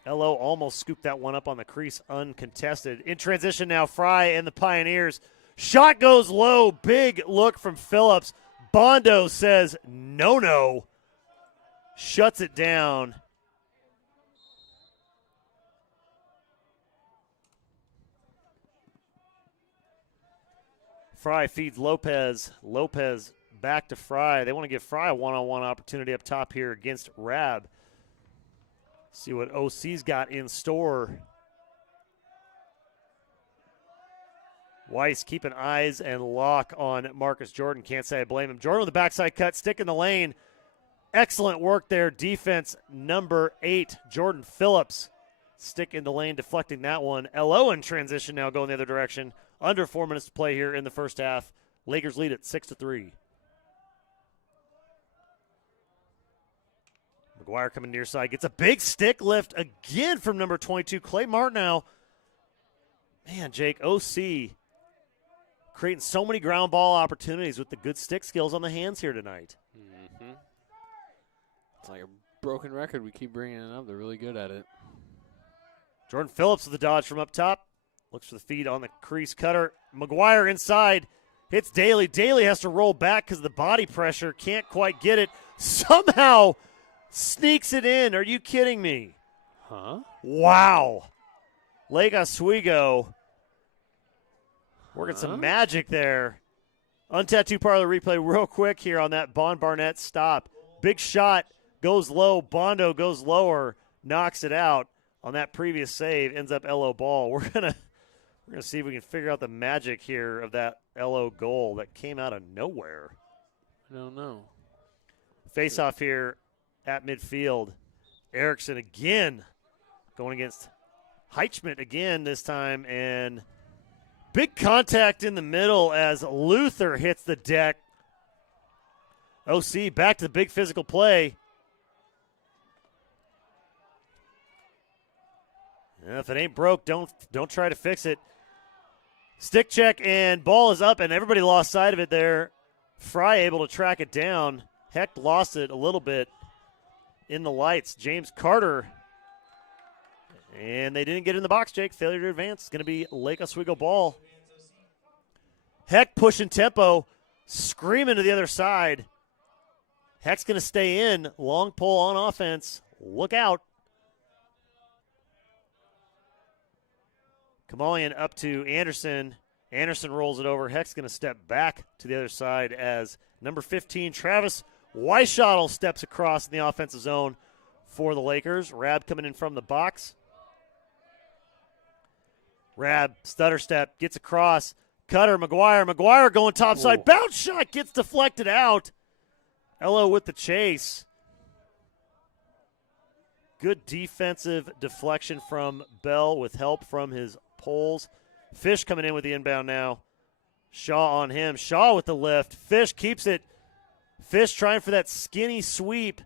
LO almost scooped that one up on the crease uncontested. In transition now, Fry and the Pioneers. Shot goes low. Big look from Phillips. Bondo says no. Shuts it down. Fry feeds Lopez. Lopez back to Fry. They want to give Fry a one-on-one opportunity up top here against Rab. See what OC's got in store. Weiss keeping eyes and lock on Marcus Jordan. Can't say I blame him. Jordan with the backside cut, stick in the lane. Excellent work there. Defense number 8, Jordan Phillips. Stick in the lane, deflecting that one. LO in transition now going the other direction. Under 4 minutes to play here in the first half. Lakers lead it 6-3. McGuire coming near side. Gets a big stick lift again from number 22, Clay Martineau. Man, Jake, OC creating so many ground ball opportunities with the good stick skills on the hands here tonight. Mm-hmm. It's like a broken record. We keep bringing it up. They're really good at it. Jordan Phillips with the dodge from up top. Looks for the feed on the crease cutter. McGuire inside. Hits Daly. Daly has to roll back because of the body pressure. Can't quite get it. Somehow sneaks it in. Are you kidding me? Huh? Wow. Lake Oswego working some magic there. Untattoo parlor replay real quick here on that Bond Barnett stop. Big shot goes low. Bondo goes lower. Knocks it out on that previous save. Ends up LO ball. We're gonna see if we can figure out the magic here of that LO goal that came out of nowhere. I don't know. Face off here at midfield. Erickson again going against Heichman again this time, and big contact in the middle as Luther hits the deck. OC back to the big physical play. If it ain't broke, don't try to fix it. Stick check, and ball is up, and everybody lost sight of it there. Fry able to track it down. Heck lost it a little bit in the lights. James Carter. And they didn't get in the box, Jake. Failure to advance. It's going to be Lake Oswego ball. Heck pushing tempo. Screaming to the other side. Heck's going to stay in. Long pull on offense. Look out. Kamalian up to Anderson. Anderson rolls it over. Heck's going to step back to the other side as number 15, Travis Weishottle, steps across in the offensive zone for the Lakers. Rab coming in from the box. Rab, stutter step, gets across, Cutter, McGuire going topside. Ooh. Bounce shot gets deflected out. Ello with the chase. Good defensive deflection from Bell with help from his poles. Fish coming in with the inbound now. Shaw on him. Shaw with the lift. Fish keeps it. Fish trying for that skinny sweep.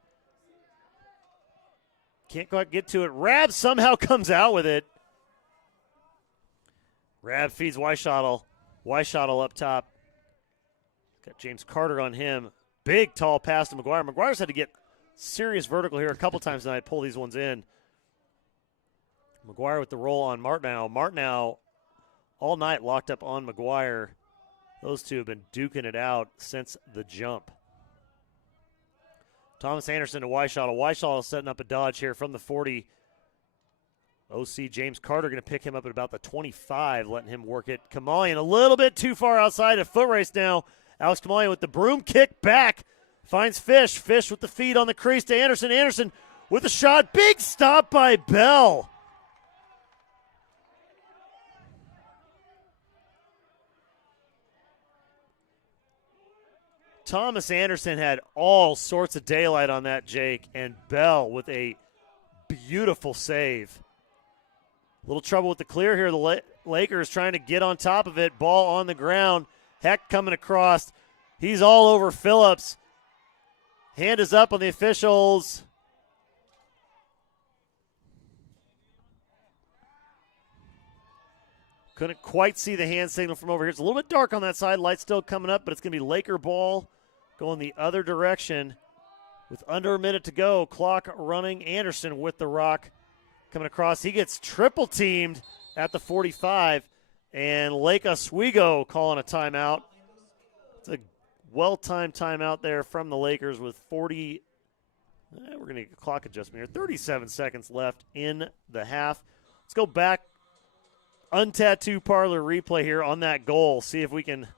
Can't quite get to it. Rab somehow comes out with it. Rab feeds Weishottle. Weishottle up top. Got James Carter on him. Big, tall pass to McGuire. McGuire's had to get serious vertical here a couple times tonight. Pull these ones in. McGuire with the roll on Martnow. Martnow all night locked up on McGuire. Those two have been duking it out since the jump. Thomas Anderson to Weishottle. Weishottle setting up a dodge here from the 40. OC James Carter going to pick him up at about the 25, letting him work it. Kamalian a little bit too far outside. A foot race now. Alex Kamalian with the broom kick back. Finds Fish. Fish with the feed on the crease to Anderson. Anderson with a shot. Big stop by Bell. Thomas Anderson had all sorts of daylight on that, Jake, and Bell with a beautiful save. A little trouble with the clear here. The Lakers trying to get on top of it. Ball on the ground. Heck coming across. He's all over Phillips. Hand is up on the officials. Couldn't quite see the hand signal from over here. It's a little bit dark on that side. Light still coming up, but it's going to be Laker ball going the other direction with under a minute to go. Clock running. Anderson with the rock coming across. He gets triple teamed at the 45, and Lake Oswego calling a timeout. It's a well-timed timeout there from the Lakers with 40. We're going to get a clock adjustment here. 37 seconds left in the half. Let's go back. Untattoo parlor replay here on that goal. See if we can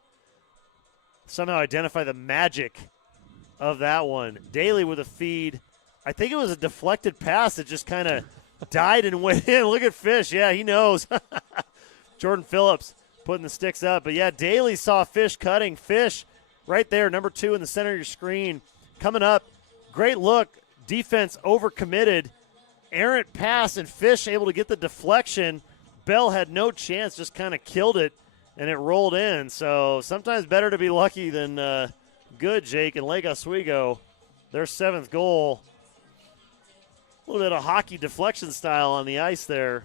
somehow identify the magic of that one. Daly with a feed. I think it was a deflected pass that just kind of died and went in. Look at Fish. Yeah, he knows. Jordan Phillips putting the sticks up. But, yeah, Daly saw Fish cutting. Fish right there, number 2 in the center of your screen. Coming up. Great look. Defense overcommitted. Errant pass, and Fish able to get the deflection. Bell had no chance, just kind of killed it, and it rolled in. So sometimes better to be lucky than good, Jake. And Lake Oswego, their 7th goal. A little bit of hockey deflection style on the ice there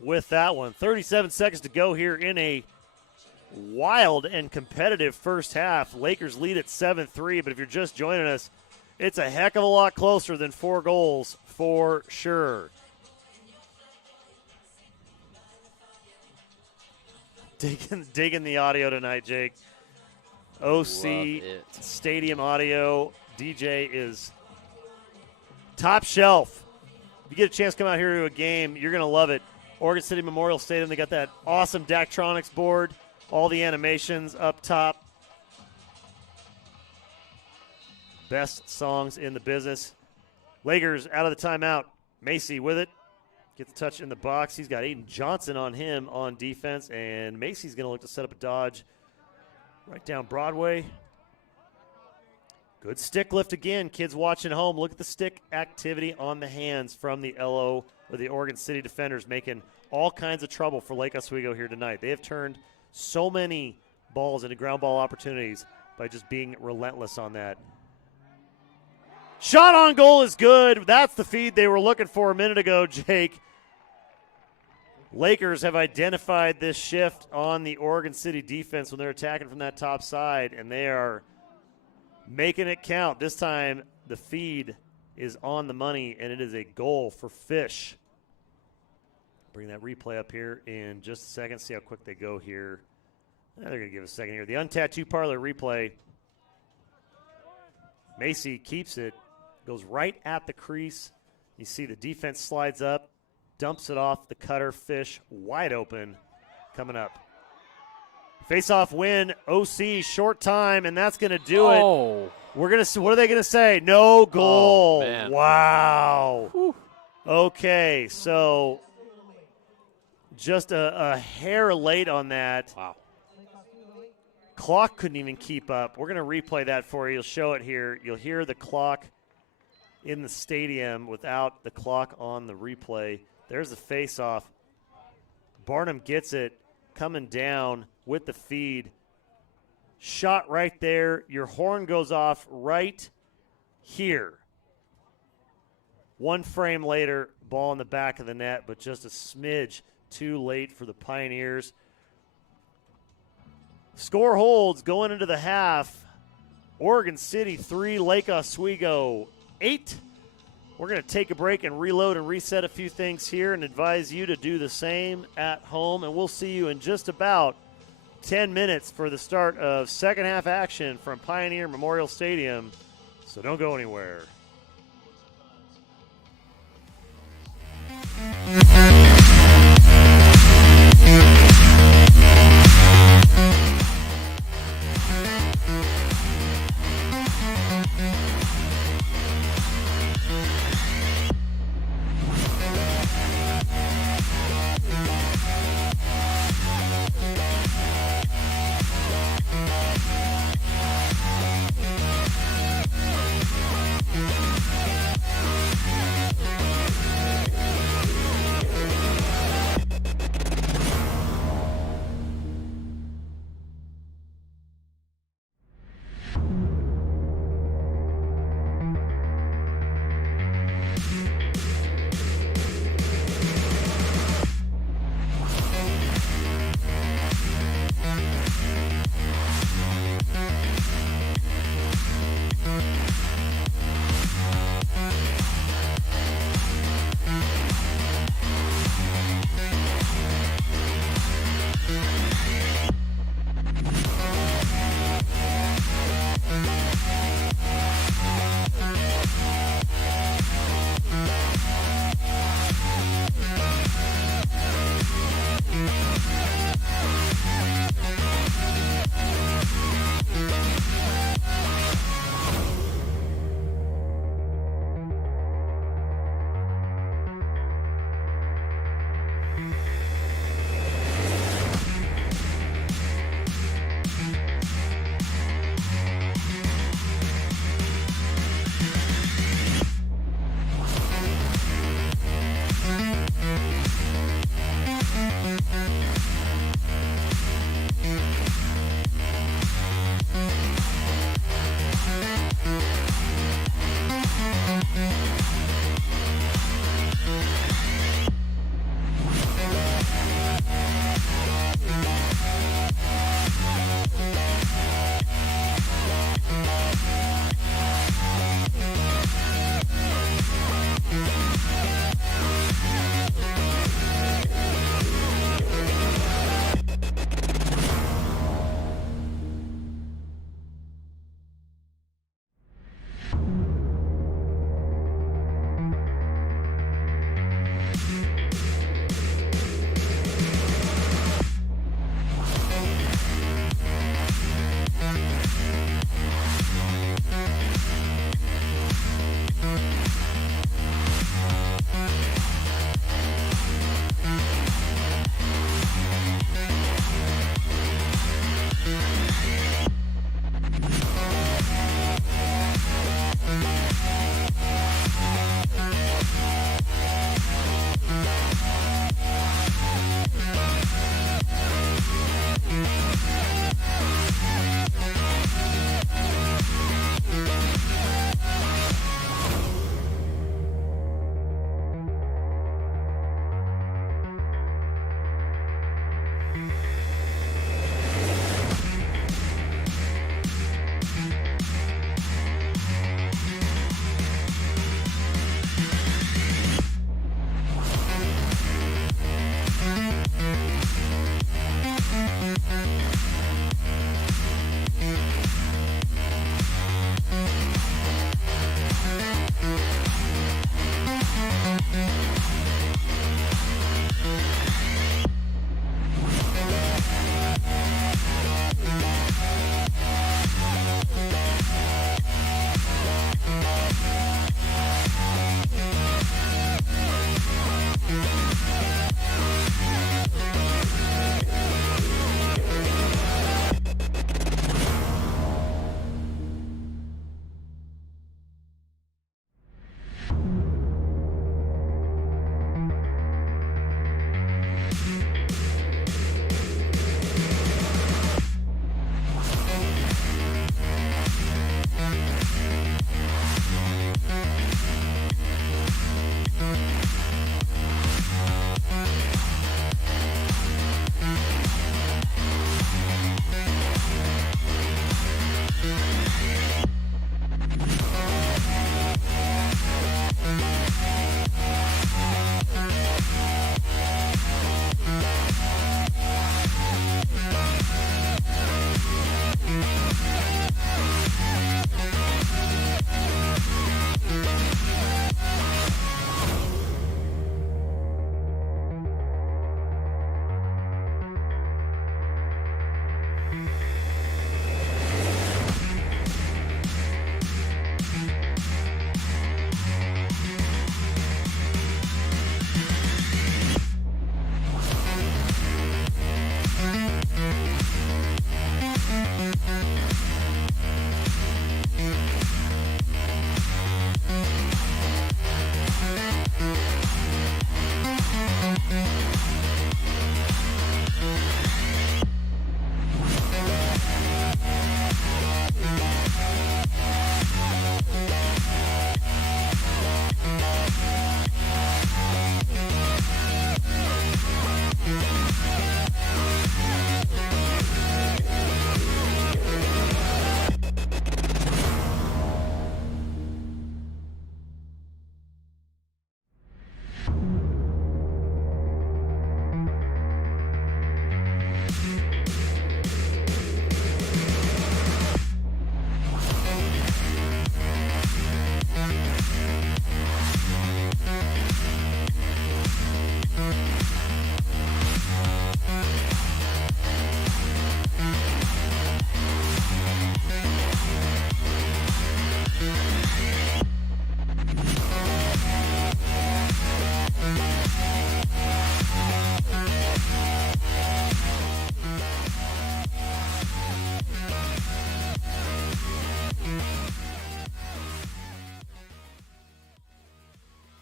with that one. 37 seconds to go here in a wild and competitive first half. Lakers lead at 7-3, but if you're just joining us, it's a heck of a lot closer than 4 goals for sure. Digging the audio tonight, Jake. OC Stadium audio. DJ is top shelf. If you get a chance to come out here to a game, you're going to love it. Oregon City Memorial Stadium, they got that awesome Daktronics board, all the animations up top. Best songs in the business. Lakers out of the timeout. Macy with it. Gets the touch in the box. He's got Aiden Johnson on him on defense, and Macy's going to look to set up a dodge right down Broadway. Good stick lift again. Kids watching at home, look at the stick activity on the hands from the LO or the Oregon City defenders, making all kinds of trouble for Lake Oswego here tonight. They have turned so many balls into ground ball opportunities by just being relentless on that. Shot on goal is good. That's the feed they were looking for a minute ago, Jake. Lakers have identified this shift on the Oregon City defense when they're attacking from that top side, and they are making it count. This time the feed is on the money, and it is a goal for Fish. Bring that replay up here in just a second. See how quick they go here. They're going to give us a second here. The Untattoo Parlor replay. Macy keeps it. Goes right at the crease. You see the defense slides up, dumps it off the cutter. Fish wide open coming up. Face-off win, OC, short time, and that's going to do it. We're going to. What are they going to say? No goal. Man. Wow. Whew. Okay, so just a hair late on that. Wow. Clock couldn't even keep up. We're going to replay that for you. You'll show it here. You'll hear the clock in the stadium without the clock on the replay. There's the face-off. Barnum gets it, coming down with the feed. Shot right there. Your horn goes off right here. One frame later, ball in the back of the net, but just a smidge too late for the Pioneers. Score holds going into the half. Oregon City 3, Lake Oswego 8. We're going to take a break and reload and reset a few things here and advise you to do the same at home. And we'll see you in just about 10 minutes for the start of second half action from Pioneer Memorial Stadium. So don't go anywhere.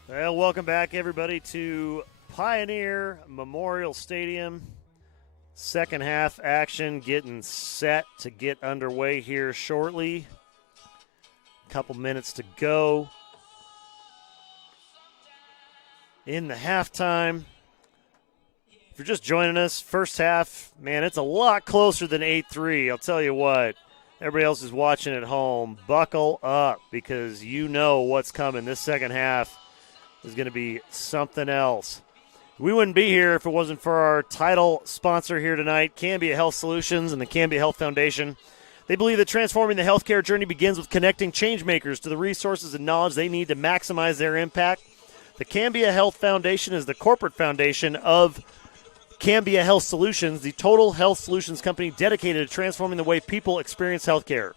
Well, welcome back, everybody, to Pioneer Memorial Stadium. Second half action getting set to get underway here shortly. Couple minutes to go in the halftime. If you're just joining us, first half, man, it's a lot closer than 8-3. I'll tell you what. Everybody else is watching at home. Buckle up because you know what's coming. This second half is going to be something else. We wouldn't be here if it wasn't for our title sponsor here tonight, Cambia Health Solutions and the Cambia Health Foundation. They believe that transforming the healthcare journey begins with connecting changemakers to the resources and knowledge they need to maximize their impact. The Cambia Health Foundation is the corporate foundation of Cambia Health Solutions, the total health solutions company dedicated to transforming the way people experience healthcare.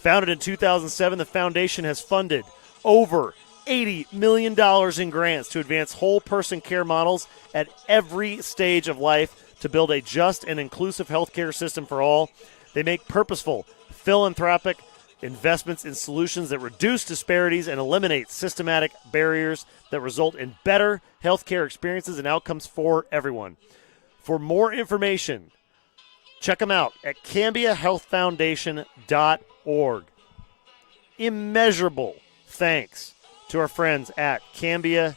Founded in 2007, the foundation has funded over $80 million in grants to advance whole-person care models at every stage of life to build a just and inclusive healthcare system for all. They make purposeful, philanthropic investments in solutions that reduce disparities and eliminate systematic barriers that result in better healthcare experiences and outcomes for everyone. For more information, check them out at CambiaHealthFoundation.org. Immeasurable thanks to our friends at Cambia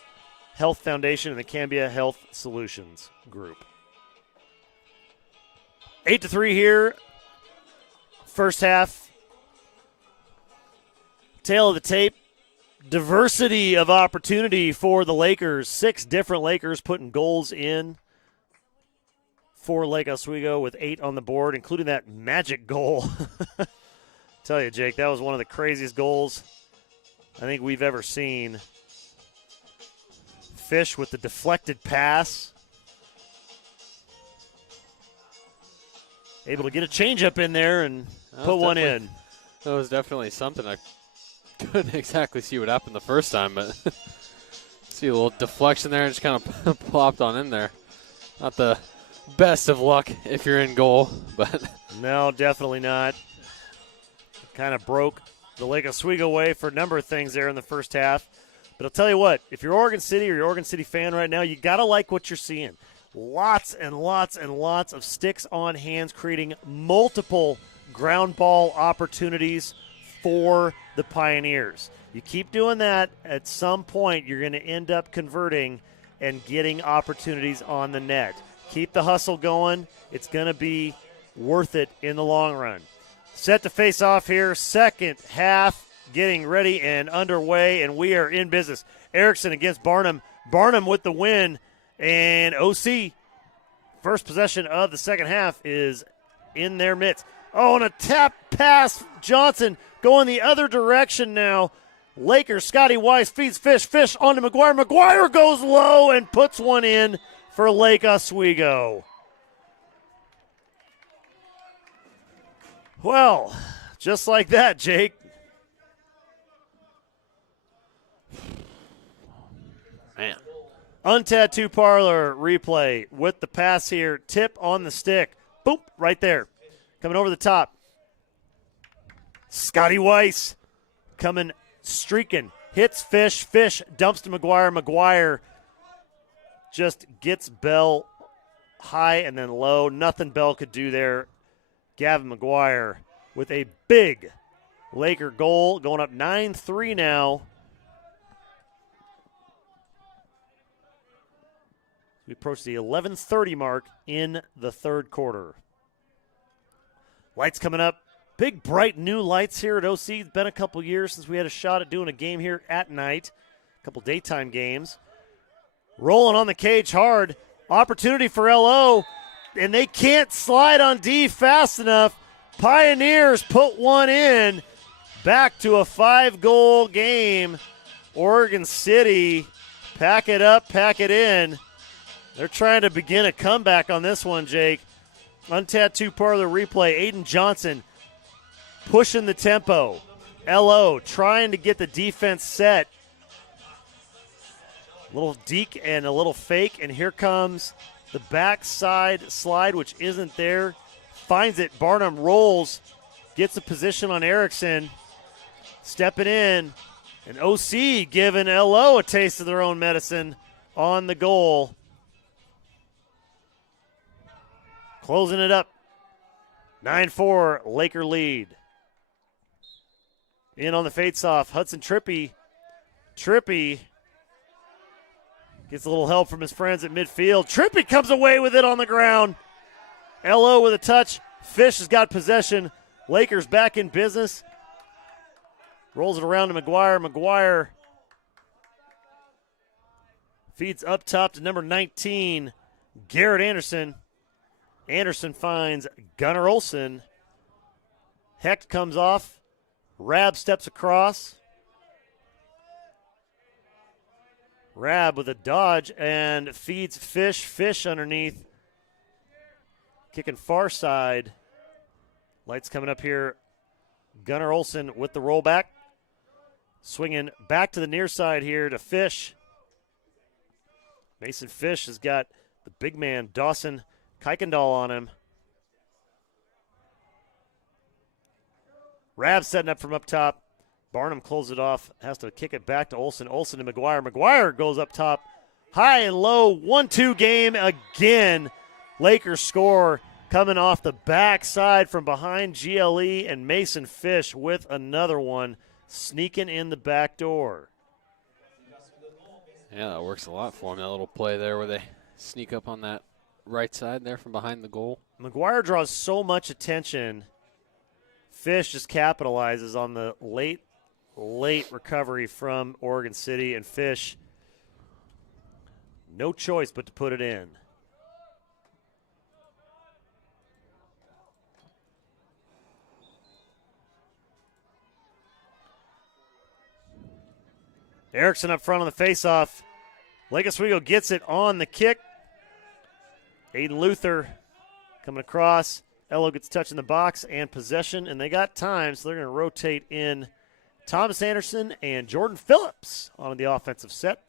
Health Foundation and the Cambia Health Solutions Group. 8-3 here. First half. Tail of the tape. Diversity of opportunity for the Lakers. 6 different Lakers putting goals in for Lake Oswego with 8 on the board, including that magic goal. Tell you, Jake, that was one of the craziest goals I think we've ever seen. Fish with the deflected pass. Able to get a changeup in there and put one in. That was definitely something. I couldn't exactly see what happened the first time, but see a little deflection there and just kind of plopped on in there. Not the best of luck if you're in goal, but no, definitely not. Kind of broke the Lake Oswego way for a number of things there in the first half. But I'll tell you what, if you're Oregon City or you're Oregon City fan right now, you got to like what you're seeing. Lots and lots and lots of sticks on hands, creating multiple ground ball opportunities for the Pioneers. You keep doing that, at some point you're going to end up converting and getting opportunities on the net. Keep the hustle going. It's going to be worth it in the long run. Set to face off here. Second half getting ready and underway, and we are in business. Erickson against Barnum. Barnum with the win, and OC, first possession of the second half, is in their midst. Oh, and a tap pass. Johnson going the other direction now. Lakers, Scotty Weiss feeds Fish. Fish onto McGuire. McGuire goes low and puts one in for Lake Oswego. Well, just like that, Jake. man. Untattoo Parlor replay with the pass here. Tip on the stick. Boop, right there. Coming over the top. Scotty Weiss coming, streaking. Hits Fish. Fish dumps to McGuire. McGuire just gets Bell high and then low. Nothing Bell could do there. Gavin McGuire with a big Laker goal, going up 9-3 now. We approach the 11:30 mark in the third quarter. Lights coming up. Big, bright new lights here at OC. It's been a couple years since we had a shot at doing a game here at night. A couple daytime games. Rolling on the cage hard. Opportunity for LO. And they can't slide on D fast enough. Pioneers put one in. Back to a 5-goal game. Oregon City, pack it up, pack it in. They're trying to begin a comeback on this one, Jake. Untattoo Parlor replay. Aiden Johnson pushing the tempo. LO trying to get the defense set. A little deke and a little fake, and here comes the backside slide, which isn't there. Finds it. Barnum rolls. Gets a position on Erickson. Stepping in. And OC giving LO a taste of their own medicine on the goal. Closing it up. 9-4, Laker lead. In on the face-off, Hudson Trippy. Trippy gets a little help from his friends at midfield. Trippy comes away with it on the ground. LO with a touch. Fish has got possession. Lakers back in business. Rolls it around to McGuire. McGuire feeds up top to number 19, Garrett Anderson. Anderson finds Gunnar Olsen. Hecht comes off. Rab steps across. Rab with a dodge and feeds Fish. Fish underneath. Kicking far side. Lights coming up here. Gunnar Olsen with the rollback. Swinging back to the near side here to Fish. Mason Fish has got the big man, Dawson Kuykendall, on him. Rab setting up from up top. Barnum closes it off. Has to kick it back to Olsen. Olsen to McGuire. McGuire goes up top. High and low. 1-2 game again. Lakers score coming off the backside from behind GLE, and Mason Fish with another one. Sneaking in the back door. Yeah, that works a lot for him, that little play there where they sneak up on that right side there from behind the goal. McGuire draws so much attention. Fish just capitalizes on the late recovery from Oregon City, and Fish, no choice but to put it in. Erickson up front on the faceoff. Lake Oswego gets it on the kick. Aiden Luther coming across. Ello gets touch in the box and possession, and they got time, so they're going to rotate in Thomas Anderson and Jordan Phillips on the offensive set.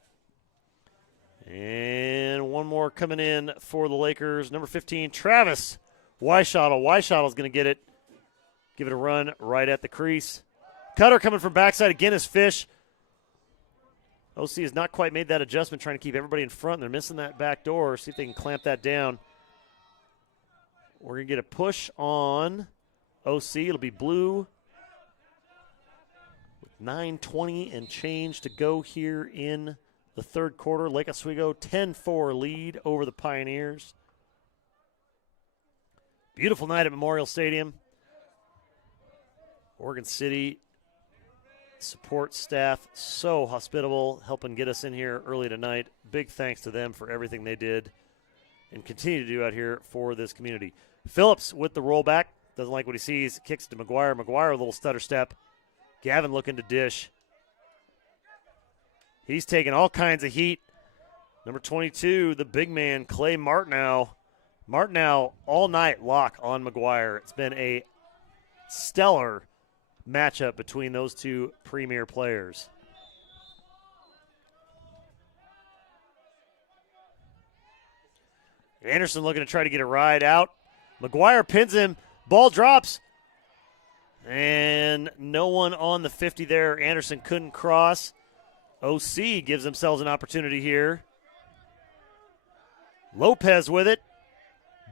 And one more coming in for the Lakers. Number 15, Travis Weishottle. Weishottle's going to get it. Give it a run right at the crease. Cutter coming from backside again is Fish. OC has not quite made that adjustment, trying to keep everybody in front. They're missing that back door. See if they can clamp that down. We're going to get a push on OC. It'll be blue. With 9:20 and change to go here in the third quarter. Lake Oswego 10-4 lead over the Pioneers. Beautiful night at Memorial Stadium. Oregon City support staff so hospitable, helping get us in here early tonight. Big thanks to them for everything they did and continue to do out here for this community. Phillips with the rollback. Doesn't like what he sees. Kicks to McGuire. McGuire a little stutter step. Gavin looking to dish. He's taking all kinds of heat. Number 22, the big man, Clay Martineau. Martineau all night lock on McGuire. It's been a stellar matchup between those two premier players. Anderson looking to try to get a ride out. McGuire pins him. Ball drops. And no one on the 50 there. Anderson couldn't cross. OC gives themselves an opportunity here. Lopez with it.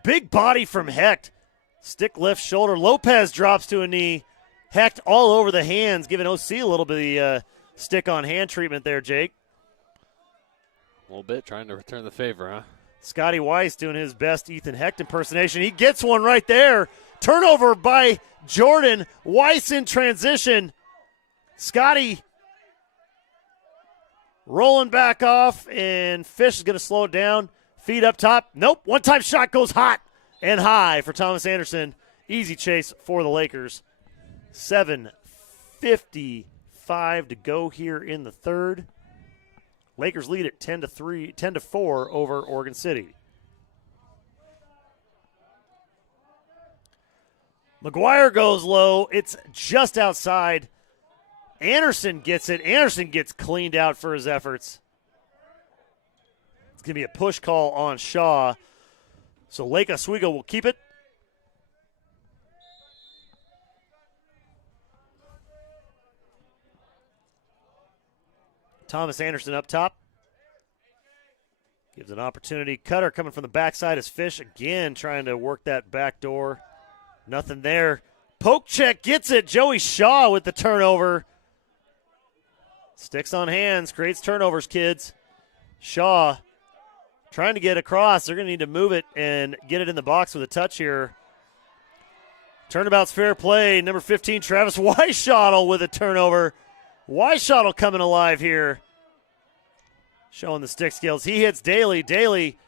Big body from Hecht. Stick lift shoulder. Lopez drops to a knee. Hecht all over the hands, giving OC a little bit of stick on hand treatment there, Jake. A little bit, trying to return the favor, huh? Scotty Weiss doing his best Ethan Hecht impersonation. He gets one right there. Turnover by Jordan. Weiss in transition. Scotty rolling back off, and Fish is going to slow it down. Feet up top. Nope. One-time shot goes hot and high for Thomas Anderson. Easy chase for the Lakers. 7:55 to go here in the third. Lakers lead at 10-4 over Oregon City. McGuire goes low. It's just outside. Anderson gets it. Anderson gets cleaned out for his efforts. It's going to be a push call on Shaw. So Lake Oswego will keep it. Thomas Anderson up top. Gives an opportunity. Cutter coming from the backside as Fish again trying to work that back door. Nothing there. Poke check gets it. Joey Shaw with the turnover. Sticks on hands, creates turnovers, kids. Shaw trying to get across. They're going to need to move it and get it in the box with a touch here. Turnabout's fair play. Number 15, Travis Weishottle with a turnover. Weishottle coming alive here. Showing the stick skills. He hits Daly. Daly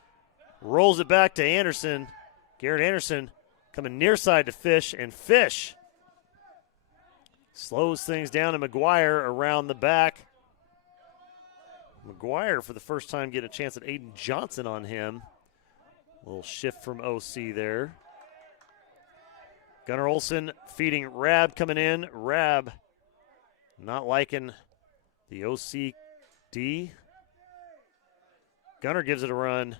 rolls it back to Anderson. Garrett Anderson coming near side to Fish, and Fish slows things down to McGuire around the back. McGuire for the first time getting a chance at Aiden Johnson on him. A little shift from OC there. Gunnar Olsen feeding Rab coming in. Rab not liking the OC D. Gunnar gives it a run.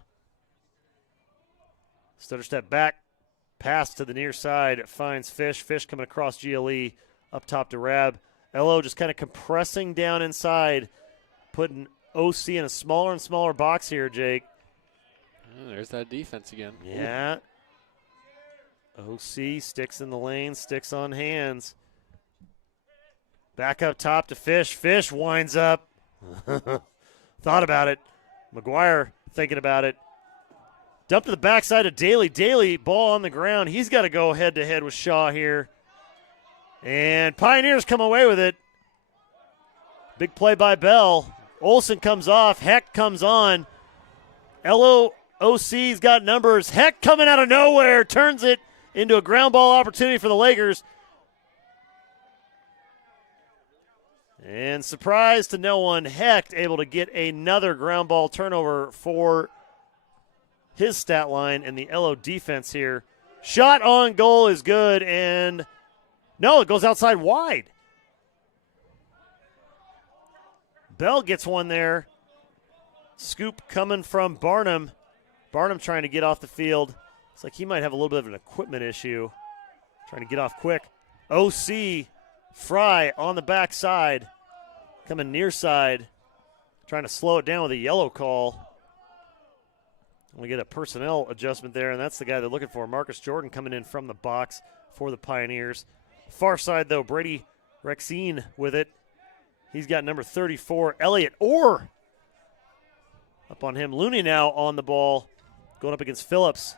Stutter step back. Pass to the near side. Finds Fish. Fish coming across GLE. Up top to Rab. LO just kind of compressing down inside. Putting OC in a smaller and smaller box here, Jake. Oh, there's that defense again. Yeah. OC sticks in the lane. Sticks on hands. Back up top to Fish. Fish winds up. Thought about it. McGuire thinking about it. Dump to the backside of Daly. Daly, ball on the ground. He's got to go head-to-head with Shaw here. And Pioneers come away with it. Big play by Bell. Olsen comes off. Heck comes on. LOOC's got numbers. Heck coming out of nowhere. Turns it into a ground ball opportunity for the Lakers. And surprise to no one, Hecht able to get another ground ball turnover for his stat line and the LO defense here. Shot on goal is good, and no, it goes outside wide. Bell gets one there. Scoop coming from Barnum. Barnum trying to get off the field. It's like he might have a little bit of an equipment issue. Trying to get off quick. OC Fry on the backside. Coming near side. Trying to slow it down with a yellow call. We get a personnel adjustment there, and that's the guy they're looking for. Marcus Jordan coming in from the box for the Pioneers. Far side, though, Brady Rexine with it. He's got number 34, Elliott Orr. Up on him. Looney now on the ball, going up against Phillips.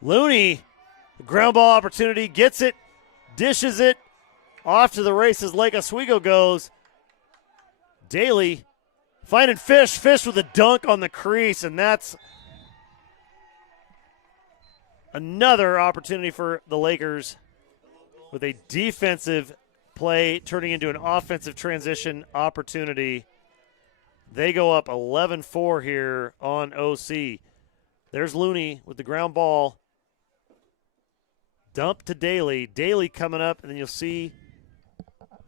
Looney, ground ball opportunity, gets it, dishes it. Off to the races, Lake Oswego goes. Daly finding Fish. Fish with a dunk on the crease, and that's another opportunity for the Lakers with a defensive play turning into an offensive transition opportunity. They go up 11-4 here on OC. There's Looney with the ground ball. Dump to Daly. Daly coming up, and then you'll see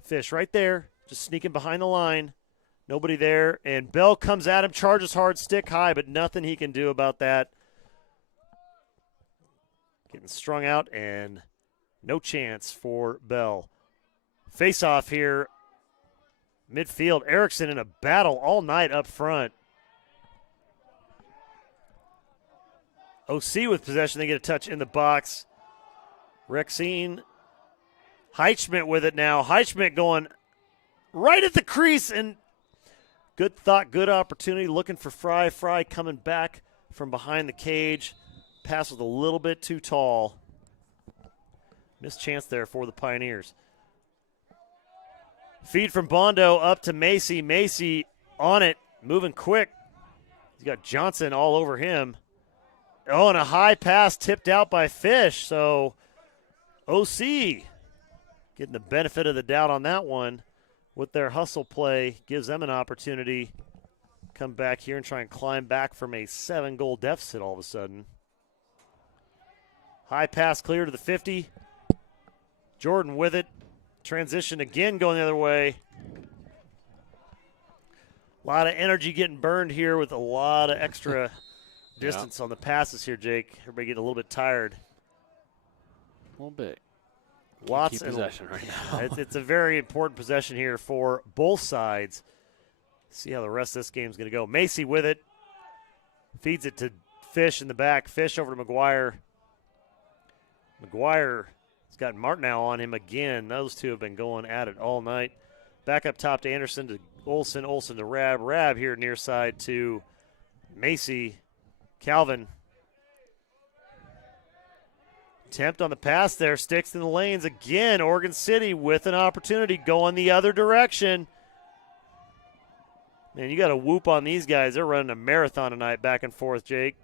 Fish right there, just sneaking behind the line. Nobody there, and Bell comes at him, charges hard, stick high, but nothing he can do about that. Getting strung out, and no chance for Bell. Face-off here, midfield. Erickson in a battle all night up front. OC with possession. They get a touch in the box. Rexine. Heichschmidt with it now. Heichschmidt going right at the crease, and good thought, good opportunity. Looking for Fry. Fry coming back from behind the cage. Pass was a little bit too tall. Missed chance there for the Pioneers. Feed from Bondo up to Macy. Macy on it, moving quick. He's got Johnson all over him. Oh, and a high pass tipped out by Fish. So OC getting the benefit of the doubt on that one with their hustle play. Gives them an opportunity. Come back here and try and climb back from a 7-goal deficit all of a sudden. High pass clear to the 50. Jordan with it. Transition again going the other way. A lot of energy getting burned here with a lot of extra distance on the passes here, Jake. Everybody getting a little bit tired. A little bit. Lots of possession right now. It's a very important possession here for both sides. See how the rest of this game's going to go. Macy with it. Feeds it to Fish in the back. Fish over to McGuire. McGuire has got Martineau on him again. Those two have been going at it all night. Back up top to Anderson to Olsen. Olsen to Rab. Rab here near side to Macy. Calvin. Attempt on the pass there. Sticks in the lanes again. Oregon City with an opportunity going the other direction. Man, you got to whoop on these guys. They're running a marathon tonight, back and forth, Jake.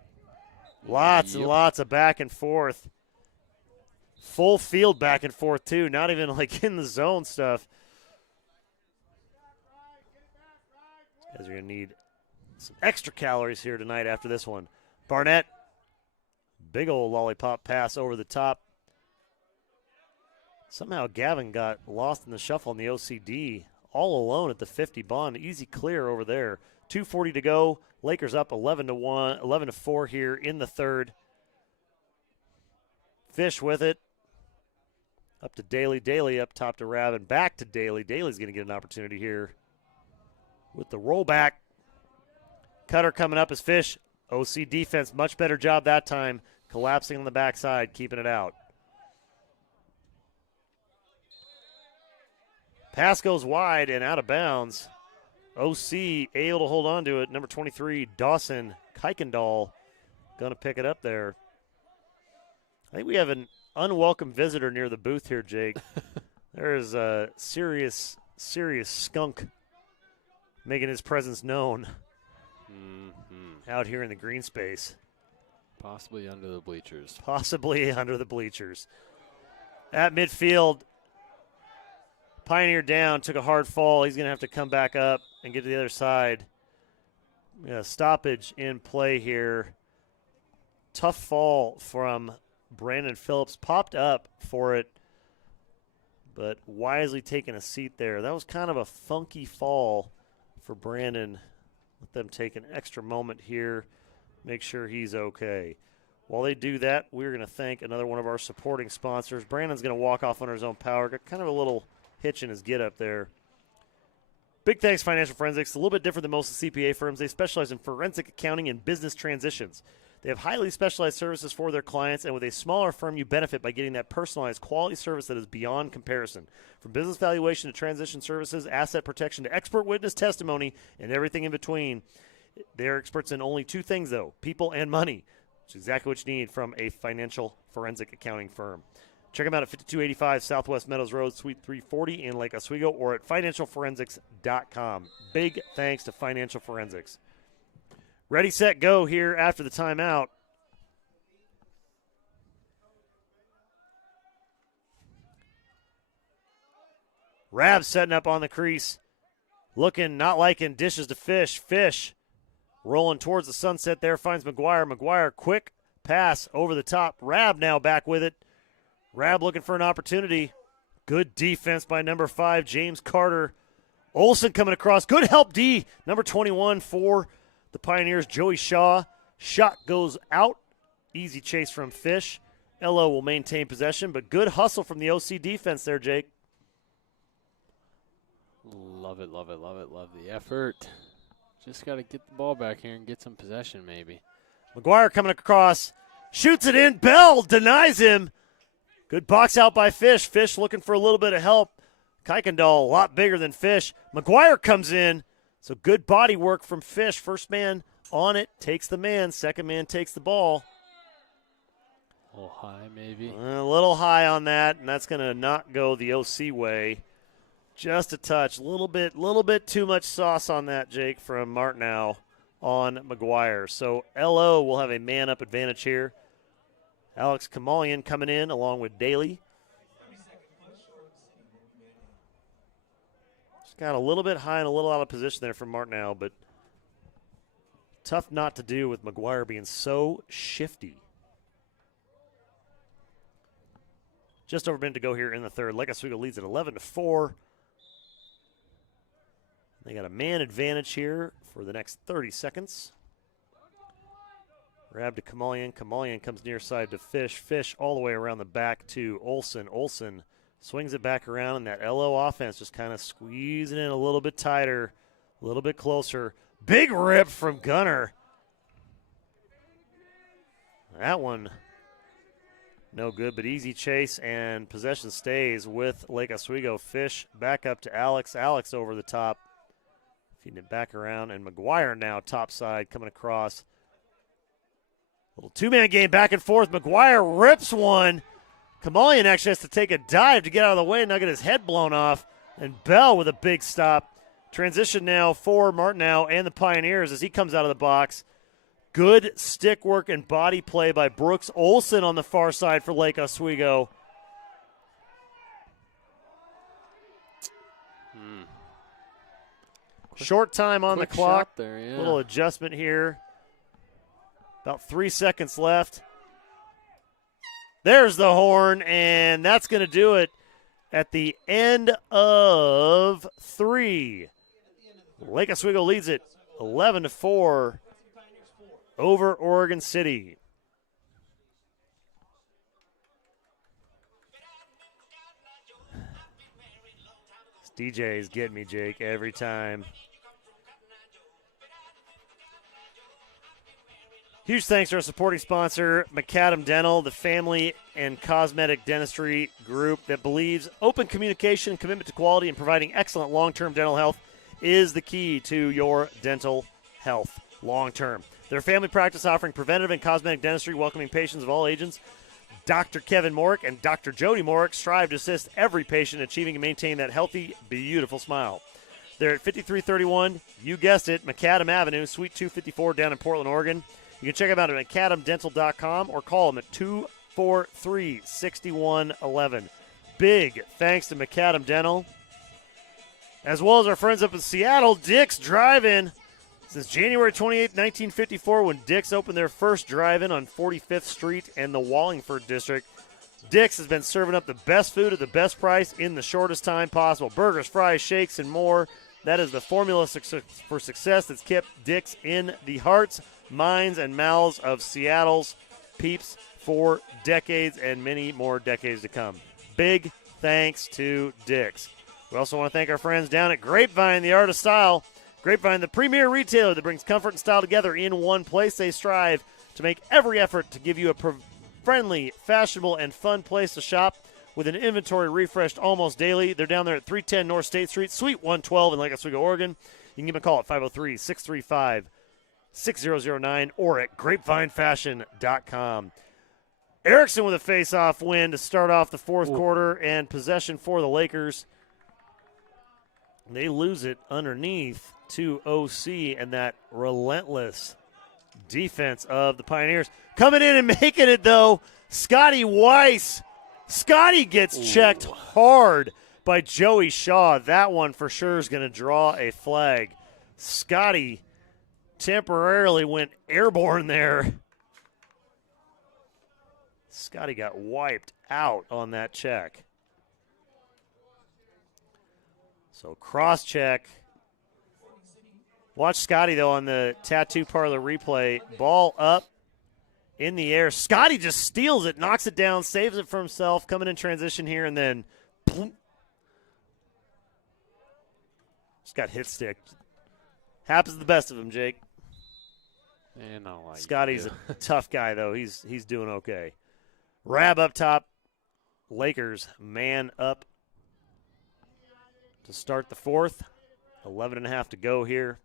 Lots and lots of back and forth. Full field back and forth, too. Not even like in the zone stuff. Guys are going to need some extra calories here tonight after this one. Barnett, big old lollipop pass over the top. Somehow Gavin got lost in the shuffle on the OCD. All alone at the 50 Bond. Easy clear over there. 2:40 to go. Lakers up 11-1, 11-4 here in the third. Fish with it. Up to Daly. Daly up top to Rab and back to Daly. Daly's going to get an opportunity here with the rollback. Cutter coming up as Fish. OC defense, much better job that time. Collapsing on the backside, keeping it out. Pass goes wide and out of bounds. OC able to hold on to it. Number 23, Dawson Kuykendall, going to pick it up there. I think we have an unwelcome visitor near the booth here, Jake. There is a serious skunk making his presence known out here in the green space. Possibly under the bleachers. Possibly under the bleachers. At midfield, Pioneer down, took a hard fall. He's going to have to come back up and get to the other side. Yeah, stoppage in play here. Tough fall from Brandon Phillips. Popped up for it, but wisely taking a seat there. That was kind of a funky fall for Brandon. Let them take an extra moment here, make sure he's okay. While they do that, we're going to thank another one of our supporting sponsors. Brandon's going to walk off under his own power. Got kind of a little hitch in his get up there. Big thanks, Financial Forensics. A little bit different than most of the CPA firms. They specialize in forensic accounting and business transitions. They have highly specialized services for their clients, and with a smaller firm, you benefit by getting that personalized quality service that is beyond comparison. From business valuation to transition services, asset protection to expert witness testimony, and everything in between. They are experts in only two things, though, people and money, which is exactly what you need from a financial forensic accounting firm. Check them out at 5285 Southwest Meadows Road, Suite 340 in Lake Oswego, or at financialforensics.com. Big thanks to Financial Forensics. Ready, set, go here after the timeout. Rab setting up on the crease. Looking, not liking, dishes to Fish. Fish rolling towards the sunset there, finds McGuire. McGuire, quick pass over the top. Rab now back with it. Rab looking for an opportunity. Good defense by number 5, James Carter. Olsen coming across. Good help, D. Number 21 for the Pioneers, Joey Shaw. Shot goes out. Easy chase from Fish. LO will maintain possession, but good hustle from the OC defense there, Jake. Love it, love it, love it, love the effort. Just got to get the ball back here and get some possession maybe. McGuire coming across. Shoots it in. Bell denies him. Good box out by Fish. Fish looking for a little bit of help. Kuykendall, a lot bigger than Fish. McGuire comes in. So good body work from Fish. First man on it, takes the man. Second man takes the ball. A little high maybe. A little high on that, and that's going to not go the OC way. Just a touch. A little bit too much sauce on that, Jake, from Martineau on McGuire. So LO will have a man-up advantage here. Alex Kamalian coming in along with Daly. Just got a little bit high and a little out of position there from Martineau, but tough not to do with McGuire being so shifty. Just over a minute to go here in the third. Lake Oswego leads at 11-4. They got a man advantage here for the next 30 seconds. Grab to Kamalian. Kamalian comes near side to Fish. Fish all the way around the back to Olsen. Olsen swings it back around, and that LO offense just kind of squeezing in a little bit tighter A little bit closer. Big rip from Gunner. That one no good, but easy chase, and possession stays with Lake Oswego. Fish back up to Alex. Alex over the top. Feeding it back around, and McGuire now top side coming across. Little two-man game back and forth. McGuire rips one. Kamalian actually has to take a dive to get out of the way and not get his head blown off. And Bell with a big stop. Transition now for Martineau and the Pioneers as he comes out of the box. Good stick work and body play by Brooks Olson on the far side for Lake Oswego. Short time on the clock. There, yeah. Little adjustment here. About 3 seconds left. There's the horn, and that's going to do it at the end of 3. Lake Oswego leads it 11-4 over Oregon City. This DJ is getting me, Jake, every time. Huge thanks to our supporting sponsor, McAdam Dental, the family and cosmetic dentistry group that believes open communication, commitment to quality, and providing excellent long-term dental health is the key to your dental health long-term. Their family practice offering preventative and cosmetic dentistry, welcoming patients of all ages. Dr. Kevin Morick and Dr. Jody Morick strive to assist every patient achieving and maintain that healthy, beautiful smile. They're at 5331, you guessed it, McAdam Avenue, Suite 254 down in Portland, Oregon. You can check them out at macadamdental.com or call them at 243-6111. Big thanks to McAdam Dental. As well as our friends up in Seattle, Dick's Drive-In. Since January 28, 1954, when Dick's opened their first drive-in on 45th Street in the Wallingford District, Dick's has been serving up the best food at the best price in the shortest time possible. Burgers, fries, shakes, and more. That is the formula for success that's kept Dick's in the hearts, minds, and mouths of Seattle's peeps for decades and many more decades to come. Big thanks to Dick's. We also want to thank our friends down at Grapevine, the Art of Style. Grapevine, the premier retailer that brings comfort and style together in one place. They strive to make every effort to give you a friendly, fashionable, and fun place to shop with an inventory refreshed almost daily. They're down there at 310 North State Street, Suite 112 in Lake Oswego, Oregon. You can give them a call at 503-635-6009 or at grapevinefashion.com. Erickson with a face-off win to start off the fourth quarter, and possession for the Lakers. They lose it underneath to OC, and that relentless defense of the Pioneers. Coming in and making it, though, Scotty Weiss. Scotty gets checked hard by Joey Shaw. That one for sure is going to draw a flag. Scotty temporarily went airborne there. Scotty got wiped out on that check. So cross-check. Watch Scotty, though, on the Tattoo Parlor replay. Ball up in the air. Scotty just steals it, knocks it down, saves it for himself, coming in transition here, and then boom. Just got hit stick. Happens to the best of them, Jake. Scotty's a tough guy, though. He's doing okay. Rab up top. Lakers man up to start the fourth. 11.5 to go here.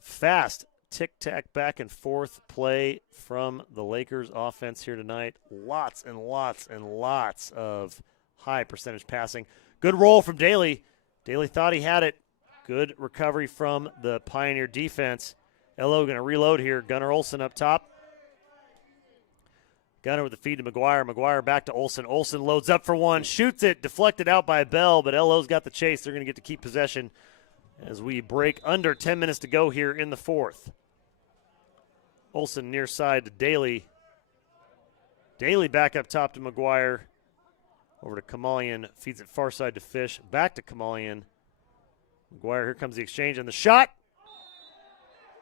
Fast tic-tac back and forth play from the Lakers offense here tonight. Lots and lots and lots of high percentage passing. Good roll from Daly. Daly thought he had it. Good recovery from the Pioneer defense. LO going to reload here. Gunnar Olson up top. Gunner with the feed to McGuire. McGuire back to Olson. Olson loads up for one. Shoots it. Deflected out by Bell, but LO's got the chase. They're going to get to keep possession as we break under 10 minutes to go here in the fourth. Olson near side to Daly. Daly back up top to McGuire. Over to Kamalian. Feeds it far side to Fish. Back to Kamalian. McGuire, here comes the exchange and the shot.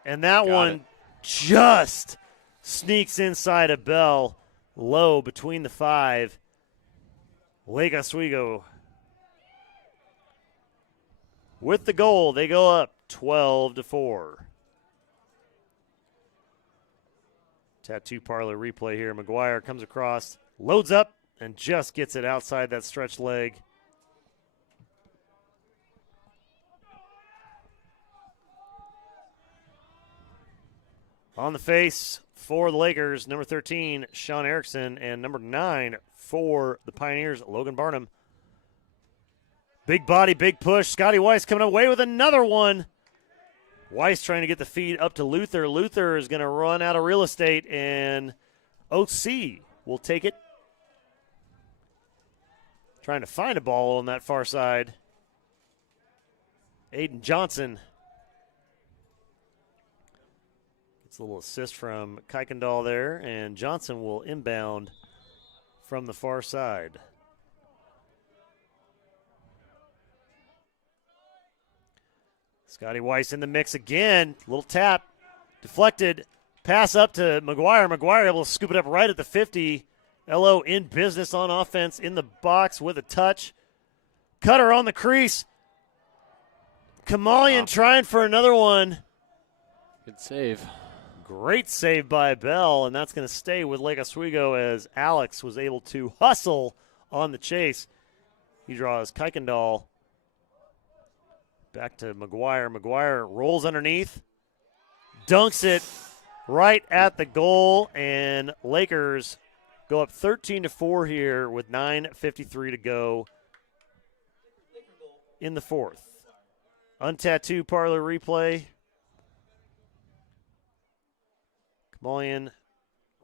And that one just sneaks inside of Bell. Low between the 5. Lake Oswego with the goal. They go up 12-4. Tattoo parlor replay here. McGuire comes across, loads up, and just gets it outside that stretched leg. On the face for the Lakers, number 13, Sean Erickson, and number 9 for the Pioneers, Logan Barnum. Big body, big push. Scotty Weiss coming away with another one. Weiss trying to get the feed up to Luther. Luther is going to run out of real estate, and OC will take it. Trying to find a ball on that far side. Aiden Johnson. Gets a little assist from Kuykendall there, and Johnson will inbound from the far side. Scotty Weiss in the mix again. Little tap. Deflected. Pass up to McGuire. McGuire able to scoop it up right at the 50. LO in business on offense in the box with a touch. Cutter on the crease. Kamalian trying for another one. Good save. Great save by Bell, and that's going to stay with Lake Oswego as Alex was able to hustle on the chase. He draws Kuykendall back to McGuire. McGuire rolls underneath, dunks it right at the goal, and Lakers go up 13-4 here with 9:53 to go in the fourth. Untattoo parlor replay. Kamalian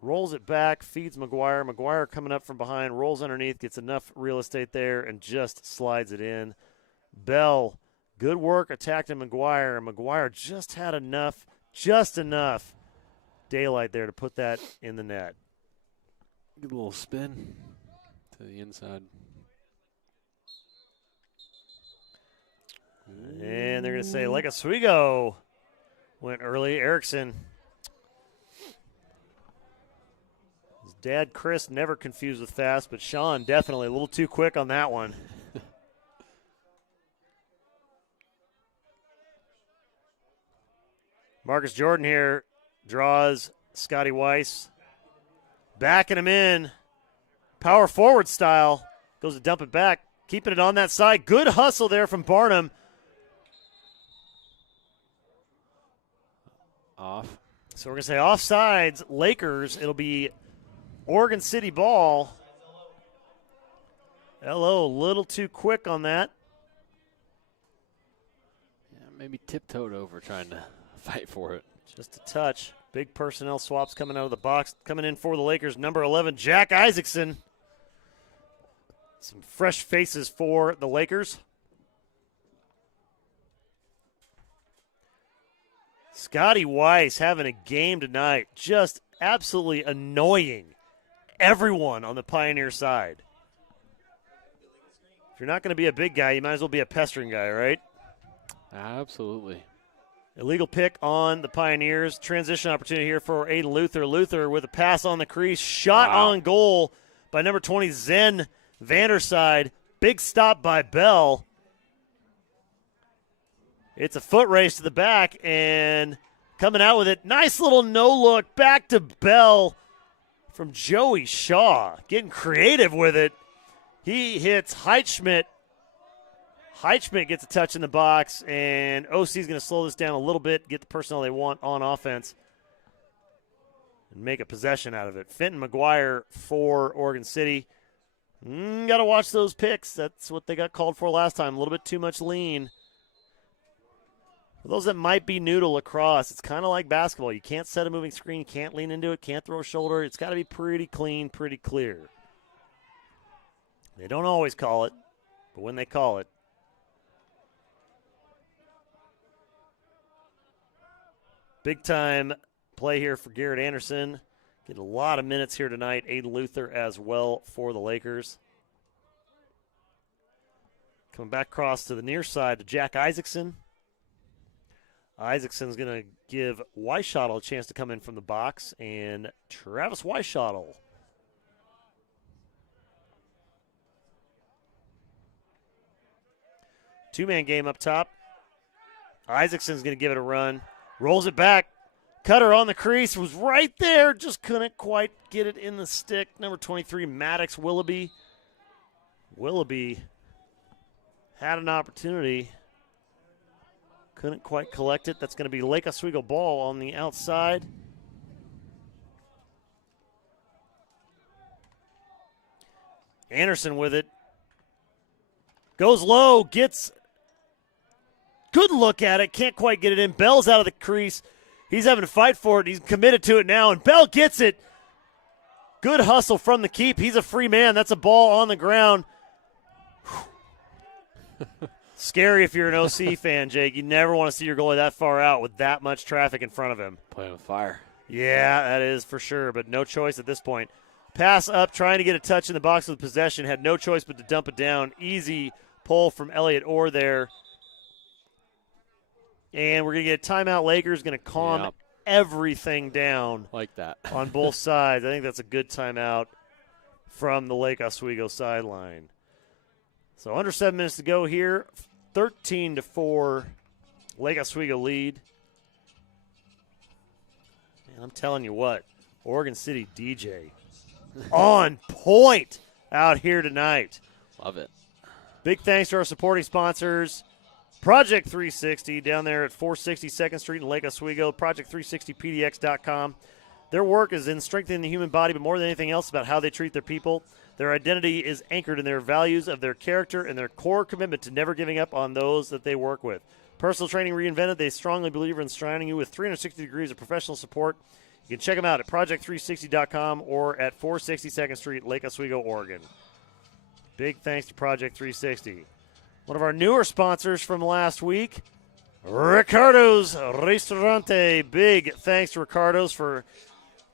rolls it back, feeds McGuire. McGuire coming up from behind, rolls underneath, gets enough real estate there, and just slides it in. Bell, good work attacking McGuire. McGuire just had enough daylight there to put that in the net. Good little spin to the inside. And they're going to say Lake Oswego went early. Erickson. His dad, Chris, never confused with fast, but Sean definitely a little too quick on that one. Marcus Jordan here draws Scotty Weiss. Backing him in. Power forward style. Goes to dump it back. Keeping it on that side. Good hustle there from Barnum. Off. So we're going to say offsides, Lakers. It'll be Oregon City ball. LO a little too quick on that. Yeah, maybe tiptoed over trying to fight for it. Just a touch. Big personnel swaps coming out of the box. Coming in for the Lakers, number 11, Jack Isaacson. Some fresh faces for the Lakers. Scotty Weiss having a game tonight. Just absolutely annoying everyone on the Pioneer side. If you're not going to be a big guy, you might as well be a pestering guy, right? Absolutely. Illegal pick on the Pioneers. Transition opportunity here for Aiden Luther. Luther with a pass on the crease. Shot on goal by number 20, Zen Vanderside. Big stop by Bell. It's a foot race to the back, and coming out with it. Nice little no-look back to Bell from Joey Shaw. Getting creative with it. He hits Heitschmidt. Heitschmidt gets a touch in the box, and OC is going to slow this down a little bit, get the personnel they want on offense, and make a possession out of it. Fenton McGuire for Oregon City. Got to watch those picks. That's what they got called for last time. A little bit too much lean. For those that might be new to lacrosse, it's kind of like basketball. You can't set a moving screen. You can't lean into it. Can't throw a shoulder. It's got to be pretty clean, pretty clear. They don't always call it, but when they call it, big time play here for Garrett Anderson. Getting a lot of minutes here tonight. Aiden Luther as well for the Lakers. Coming back across to the near side to Jack Isaacson. Isaacson's going to give Weishottle a chance to come in from the box, and Travis Weishottle. Two-man game up top. Isaacson's going to give it a run. Rolls it back. Cutter on the crease. Was right there. Just couldn't quite get it in the stick. Number 23, Maddox Willoughby. Willoughby had an opportunity. Couldn't quite collect it. That's going to be Lake Oswego ball on the outside. Anderson with it. Goes low, gets good look at it, can't quite get it in. Bell's out of the crease. He's having to fight for it. He's committed to it now, and Bell gets it. Good hustle from the keep. He's a free man. That's a ball on the ground. Scary if you're an OC fan, Jake. You never want to see your goalie that far out with that much traffic in front of him. Playing with fire. Yeah, that is for sure, but no choice at this point. Pass up, trying to get a touch in the box with possession. Had no choice but to dump it down. Easy pull from Elliott Orr there. And we're going to get a timeout. Lakers going to calm everything down. Like that. On both sides. I think that's a good timeout from the Lake Oswego sideline. So under 7 minutes to go here. 13-4. Lake Oswego lead. And I'm telling you what, Oregon City DJ on point out here tonight. Love it. Big thanks to our supporting sponsors. Project 360 down there at 460 2nd Street in Lake Oswego. Project360pdx.com. Their work is in strengthening the human body, but more than anything else about how they treat their people. Their identity is anchored in their values of their character and their core commitment to never giving up on those that they work with. Personal training reinvented, they strongly believe in surrounding you with 360 degrees of professional support. You can check them out at project360.com or at 460 2nd Street, Lake Oswego, Oregon. Big thanks to Project 360. One of our newer sponsors from last week, Ricardo's Ristorante. Big thanks to Ricardo's for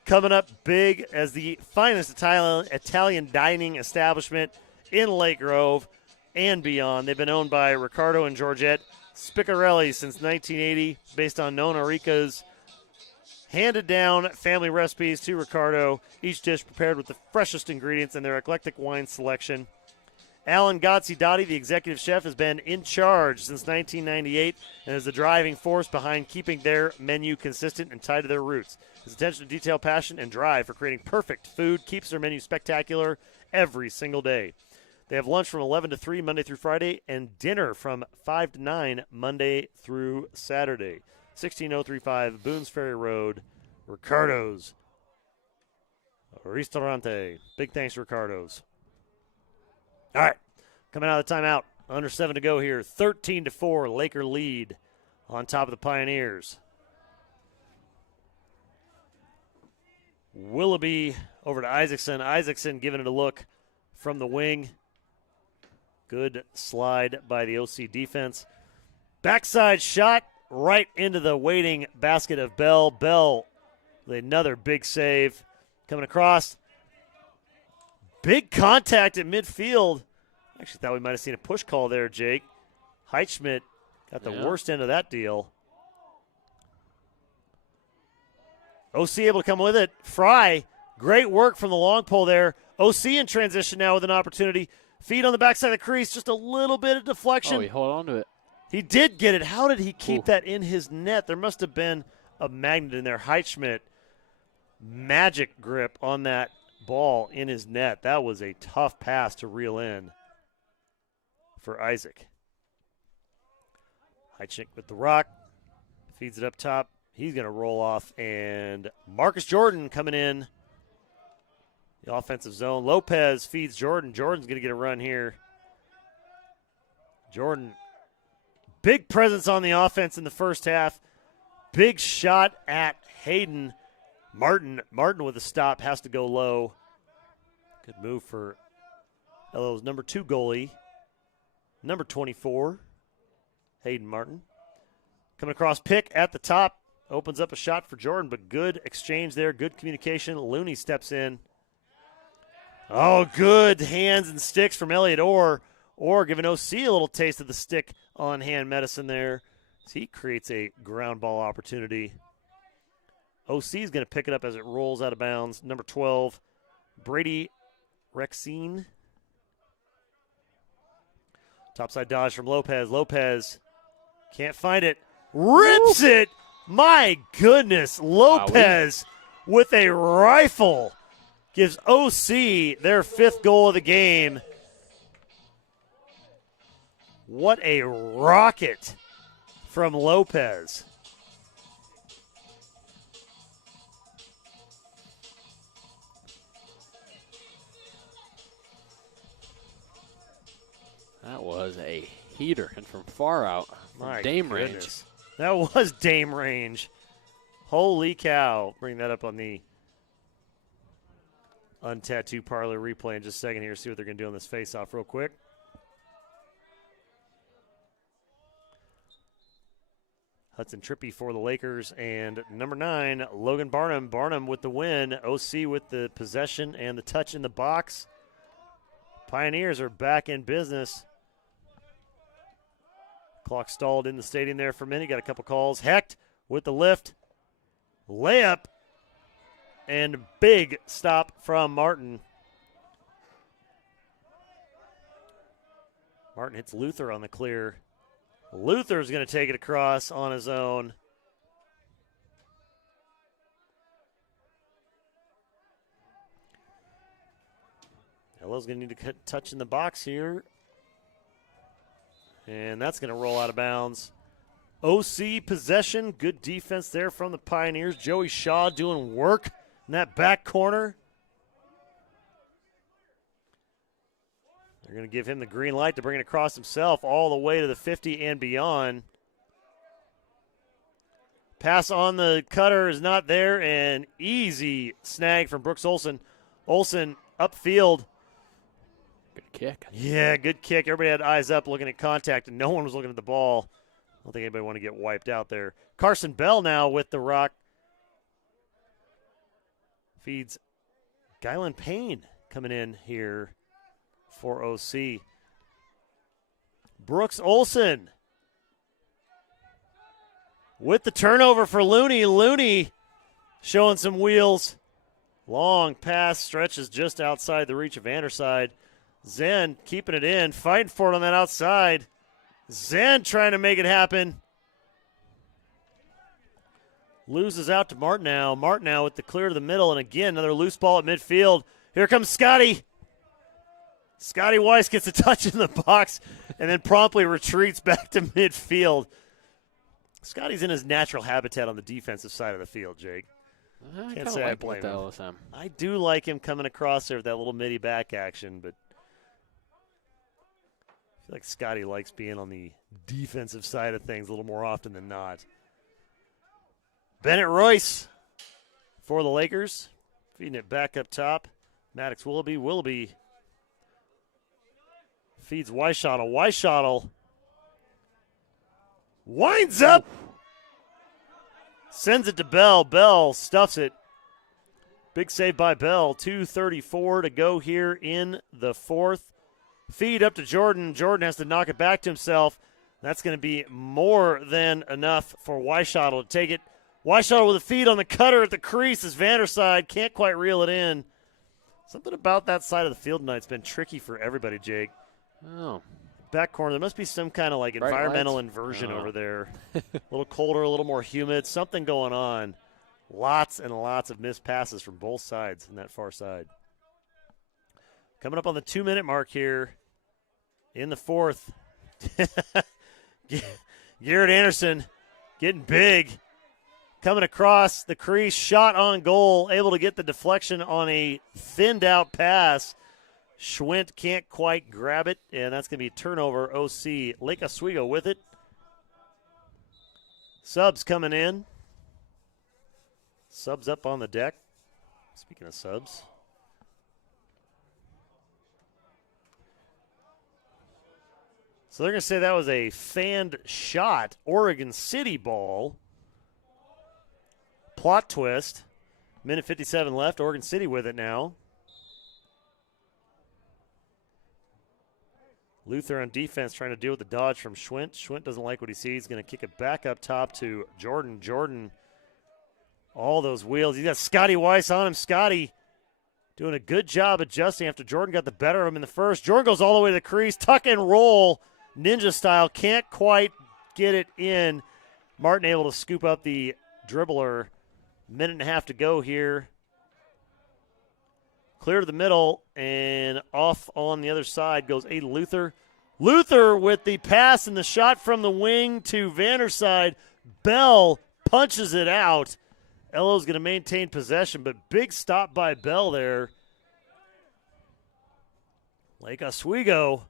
coming up big as the finest Italian dining establishment in Lake Grove and beyond. They've been owned by Ricardo and Georgette Spiccarelli since 1980, based on Nonna Rica's handed down family recipes to Ricardo, each dish prepared with the freshest ingredients and their eclectic wine selection. Alan Gazzi-Dotti, the executive chef, has been in charge since 1998 and is the driving force behind keeping their menu consistent and tied to their roots. His attention to detail, passion, and drive for creating perfect food keeps their menu spectacular every single day. They have lunch from 11 to 3 Monday through Friday and dinner from 5 to 9 Monday through Saturday. 16035 Boones Ferry Road, Ricardo's Ristorante. Big thanks to Ricardo's. All right, coming out of the timeout, under 7 to go here. 13-4, Laker lead on top of the Pioneers. Willoughby over to Isaacson. Isaacson giving it a look from the wing. Good slide by the OC defense. Backside shot right into the waiting basket of Bell. Bell with another big save. Coming across. Big contact at midfield. Actually thought we might have seen a push call there, Jake. Heitschmidt got the worst end of that deal. OC able to come with it. Fry, great work from the long pole there. OC in transition now with an opportunity. Feed on the backside of the crease, just a little bit of deflection. Oh, he hold on to it. He did get it. How did he keep that in his net? There must have been a magnet in there. Heitschmidt, magic grip on that ball in his net. That was a tough pass to reel in for Isaac. Heitschmidt with the rock. Feeds it up top. He's going to roll off, and Marcus Jordan coming in the offensive zone. Lopez feeds Jordan. Jordan's going to get a run here. Jordan, big presence on the offense in the first half. Big shot at Hayden. Martin with a stop, has to go low. Good move for LO's number 2 goalie, number 24, Hayden Martin. Coming across, pick at the top. Opens up a shot for Jordan, but good exchange there, good communication. Looney steps in. Oh, good hands and sticks from Elliott Orr. Orr giving OC a little taste of the stick on hand medicine there. So he creates a ground ball opportunity. OC is going to pick it up as it rolls out of bounds. Number 12, Brady Rexine. Topside dodge from Lopez. Lopez can't find it. rips it. My goodness, Lopez with a rifle gives OC their 5th goal of the game. What a rocket from Lopez. That was a heater, and from far out, from Dame range. That was Dame range. Holy cow. Bring that up on the Untattoo Parlor replay in just a second here. See what they're going to do on this face-off real quick. Hudson Trippy for the Lakers. And number 9, Logan Barnum. Barnum with the win. OC with the possession and the touch in the box. Pioneers are back in business. Clock stalled in the stadium there for a minute. Got a couple calls. Hecht with the lift. Layup. And big stop from Martin. Martin hits Luther on the clear. Luther's going to take it across on his own. Hello's going to need to touch in the box here. And that's going to roll out of bounds. OC possession. Good defense there from the Pioneers. Joey Shaw doing work in that back corner. They're going to give him the green light to bring it across himself all the way to the 50 and beyond. Pass on the cutter is not there, and easy snag from Brooks Olsen. Olsen upfield. Good kick. Yeah, good kick. Everybody had eyes up looking at contact, and no one was looking at the ball. I don't think anybody want to get wiped out there. Carson Bell now with the rock. Feeds Gylan Payne coming in here for OC. Brooks Olsen with the turnover for Looney. Looney showing some wheels. Long pass stretches just outside the reach of Vanderside. Zen keeping it in, fighting for it on that outside. Zen trying to make it happen. Loses out to Martinow. Martinow with the clear to the middle, and again, another loose ball at midfield. Here comes Scotty. Scotty Weiss gets a touch in the box and then promptly retreats back to midfield. Scotty's in his natural habitat on the defensive side of the field, Jake. Can't say I blame him. I do like him coming across there with that little midi back action, but I feel like Scotty likes being on the defensive side of things a little more often than not. Bennett Royce for the Lakers. Feeding it back up top. Maddox Willoughby. Willoughby feeds Weishottle. Weishottle winds up. Sends it to Bell. Bell stuffs it. Big save by Bell. 2:34 to go here in the fourth. Feed up to Jordan. Jordan has to knock it back to himself. That's going to be more than enough for Weishottle to take it. Weishottle with a feed on the cutter at the crease as Vanderside can't quite reel it in. Something about that side of the field tonight's been tricky for everybody, Jake. Oh. Back corner, there must be some kind of like environmental inversion over there. A little colder, a little more humid, something going on. Lots and lots of missed passes from both sides on that far side. Coming up on the 2-minute mark here in the fourth. Garrett Anderson getting big. Coming across the crease, shot on goal, able to get the deflection on a thinned-out pass. Schwint can't quite grab it, and that's going to be turnover. OC Lake Oswego with it. Subs coming in. Subs up on the deck. Speaking of subs. So they're going to say that was a fanned shot. Oregon City ball. Plot twist. Minute 57 left. Oregon City with it now. Luther on defense trying to deal with the dodge from Schwint. Schwint doesn't like what he sees. Going to kick it back up top to Jordan. Jordan, all those wheels. He's got Scotty Weiss on him. Scotty doing a good job adjusting after Jordan got the better of him in the first. Jordan goes all the way to the crease. Tuck and roll, ninja style. Can't quite get it in. Martin able to scoop up the dribbler. Minute and a half to go here. Clear to the middle, and off on the other side goes Aiden Luther. Luther with the pass and the shot from the wing to Vanderside. Bell punches it out. Elo's going to maintain possession, but big stop by Bell there. Lake Oswego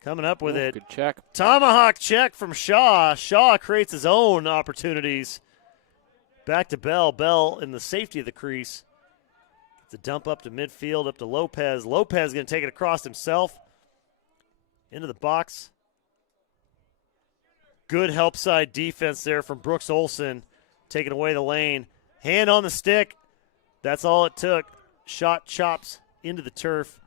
coming up with it. Good check. Tomahawk check from Shaw. Shaw creates his own opportunities. Back to Bell. Bell in the safety of the crease. Gets a dump up to midfield, up to Lopez. Lopez going to take it across himself. Into the box. Good help side defense there from Brooks Olson. Taking away the lane. Hand on the stick. That's all it took. Shot chops into the turf.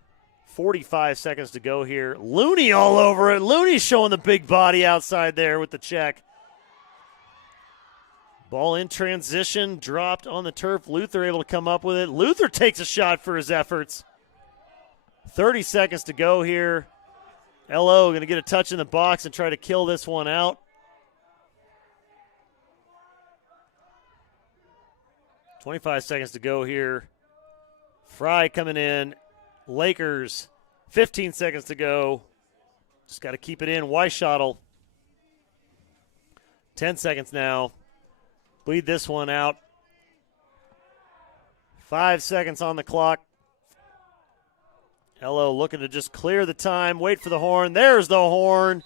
45 seconds to go here. Looney all over it. Looney showing the big body outside there with the check. Ball in transition, dropped on the turf. Luther able to come up with it. Luther takes a shot for his efforts. 30 seconds to go here. LO going to get a touch in the box and try to kill this one out. $25 seconds to go here. Fry coming in. Lakers, 15 seconds to go. Just got to keep it in. Weishottle. 10 seconds now. Bleed this one out. 5 seconds on the clock. Hello looking to just clear the time. Wait for the horn. There's the horn.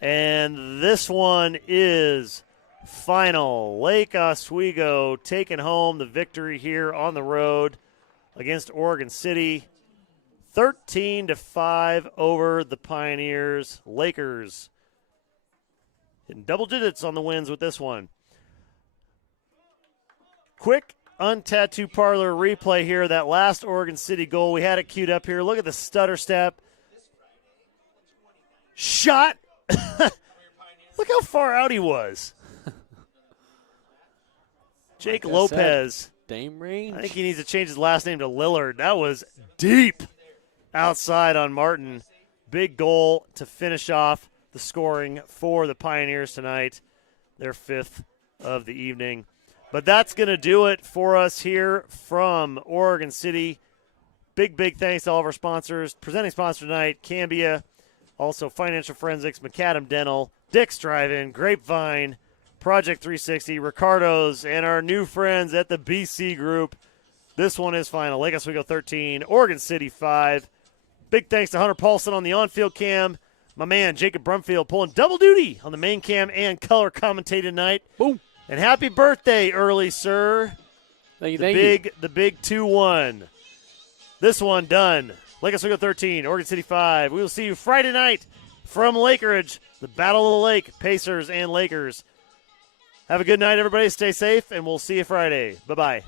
And this one is final. Lake Oswego taking home the victory here on the road against Oregon City. 13-5 over the Pioneers. Lakers hitting double digits on the wins with this one. Quick Untattoo Parlor replay here. That last Oregon City goal. We had it queued up here. Look at the stutter step. Shot. Look how far out he was. Jake Lopez. Dame range. I think he needs to change his last name to Lillard. That was deep outside on Martin. Big goal to finish off the scoring for the Pioneers tonight. Their fifth of the evening. But that's going to do it for us here from Oregon City. Big thanks to all of our sponsors. Presenting sponsor tonight, Cambia. Also Financial Forensics, McAdam Dental, Dick's Drive-In, Grapevine, Project 360, Ricardo's, and our new friends at the BC Group. This one is final. Lake Oswego 13, Oregon City 5. Big thanks to Hunter Paulson on the on-field cam. My man, Jacob Brumfield, pulling double duty on the main cam and color commentating tonight. Boom. And happy birthday early, sir. Thank you, The big 2-1. This one done. Lake Oswego 13, Oregon City 5. We will see you Friday night from Lakeridge. The Battle of the Lake, Pacers and Lakers. Have a good night, everybody. Stay safe, and we'll see you Friday. Bye-bye.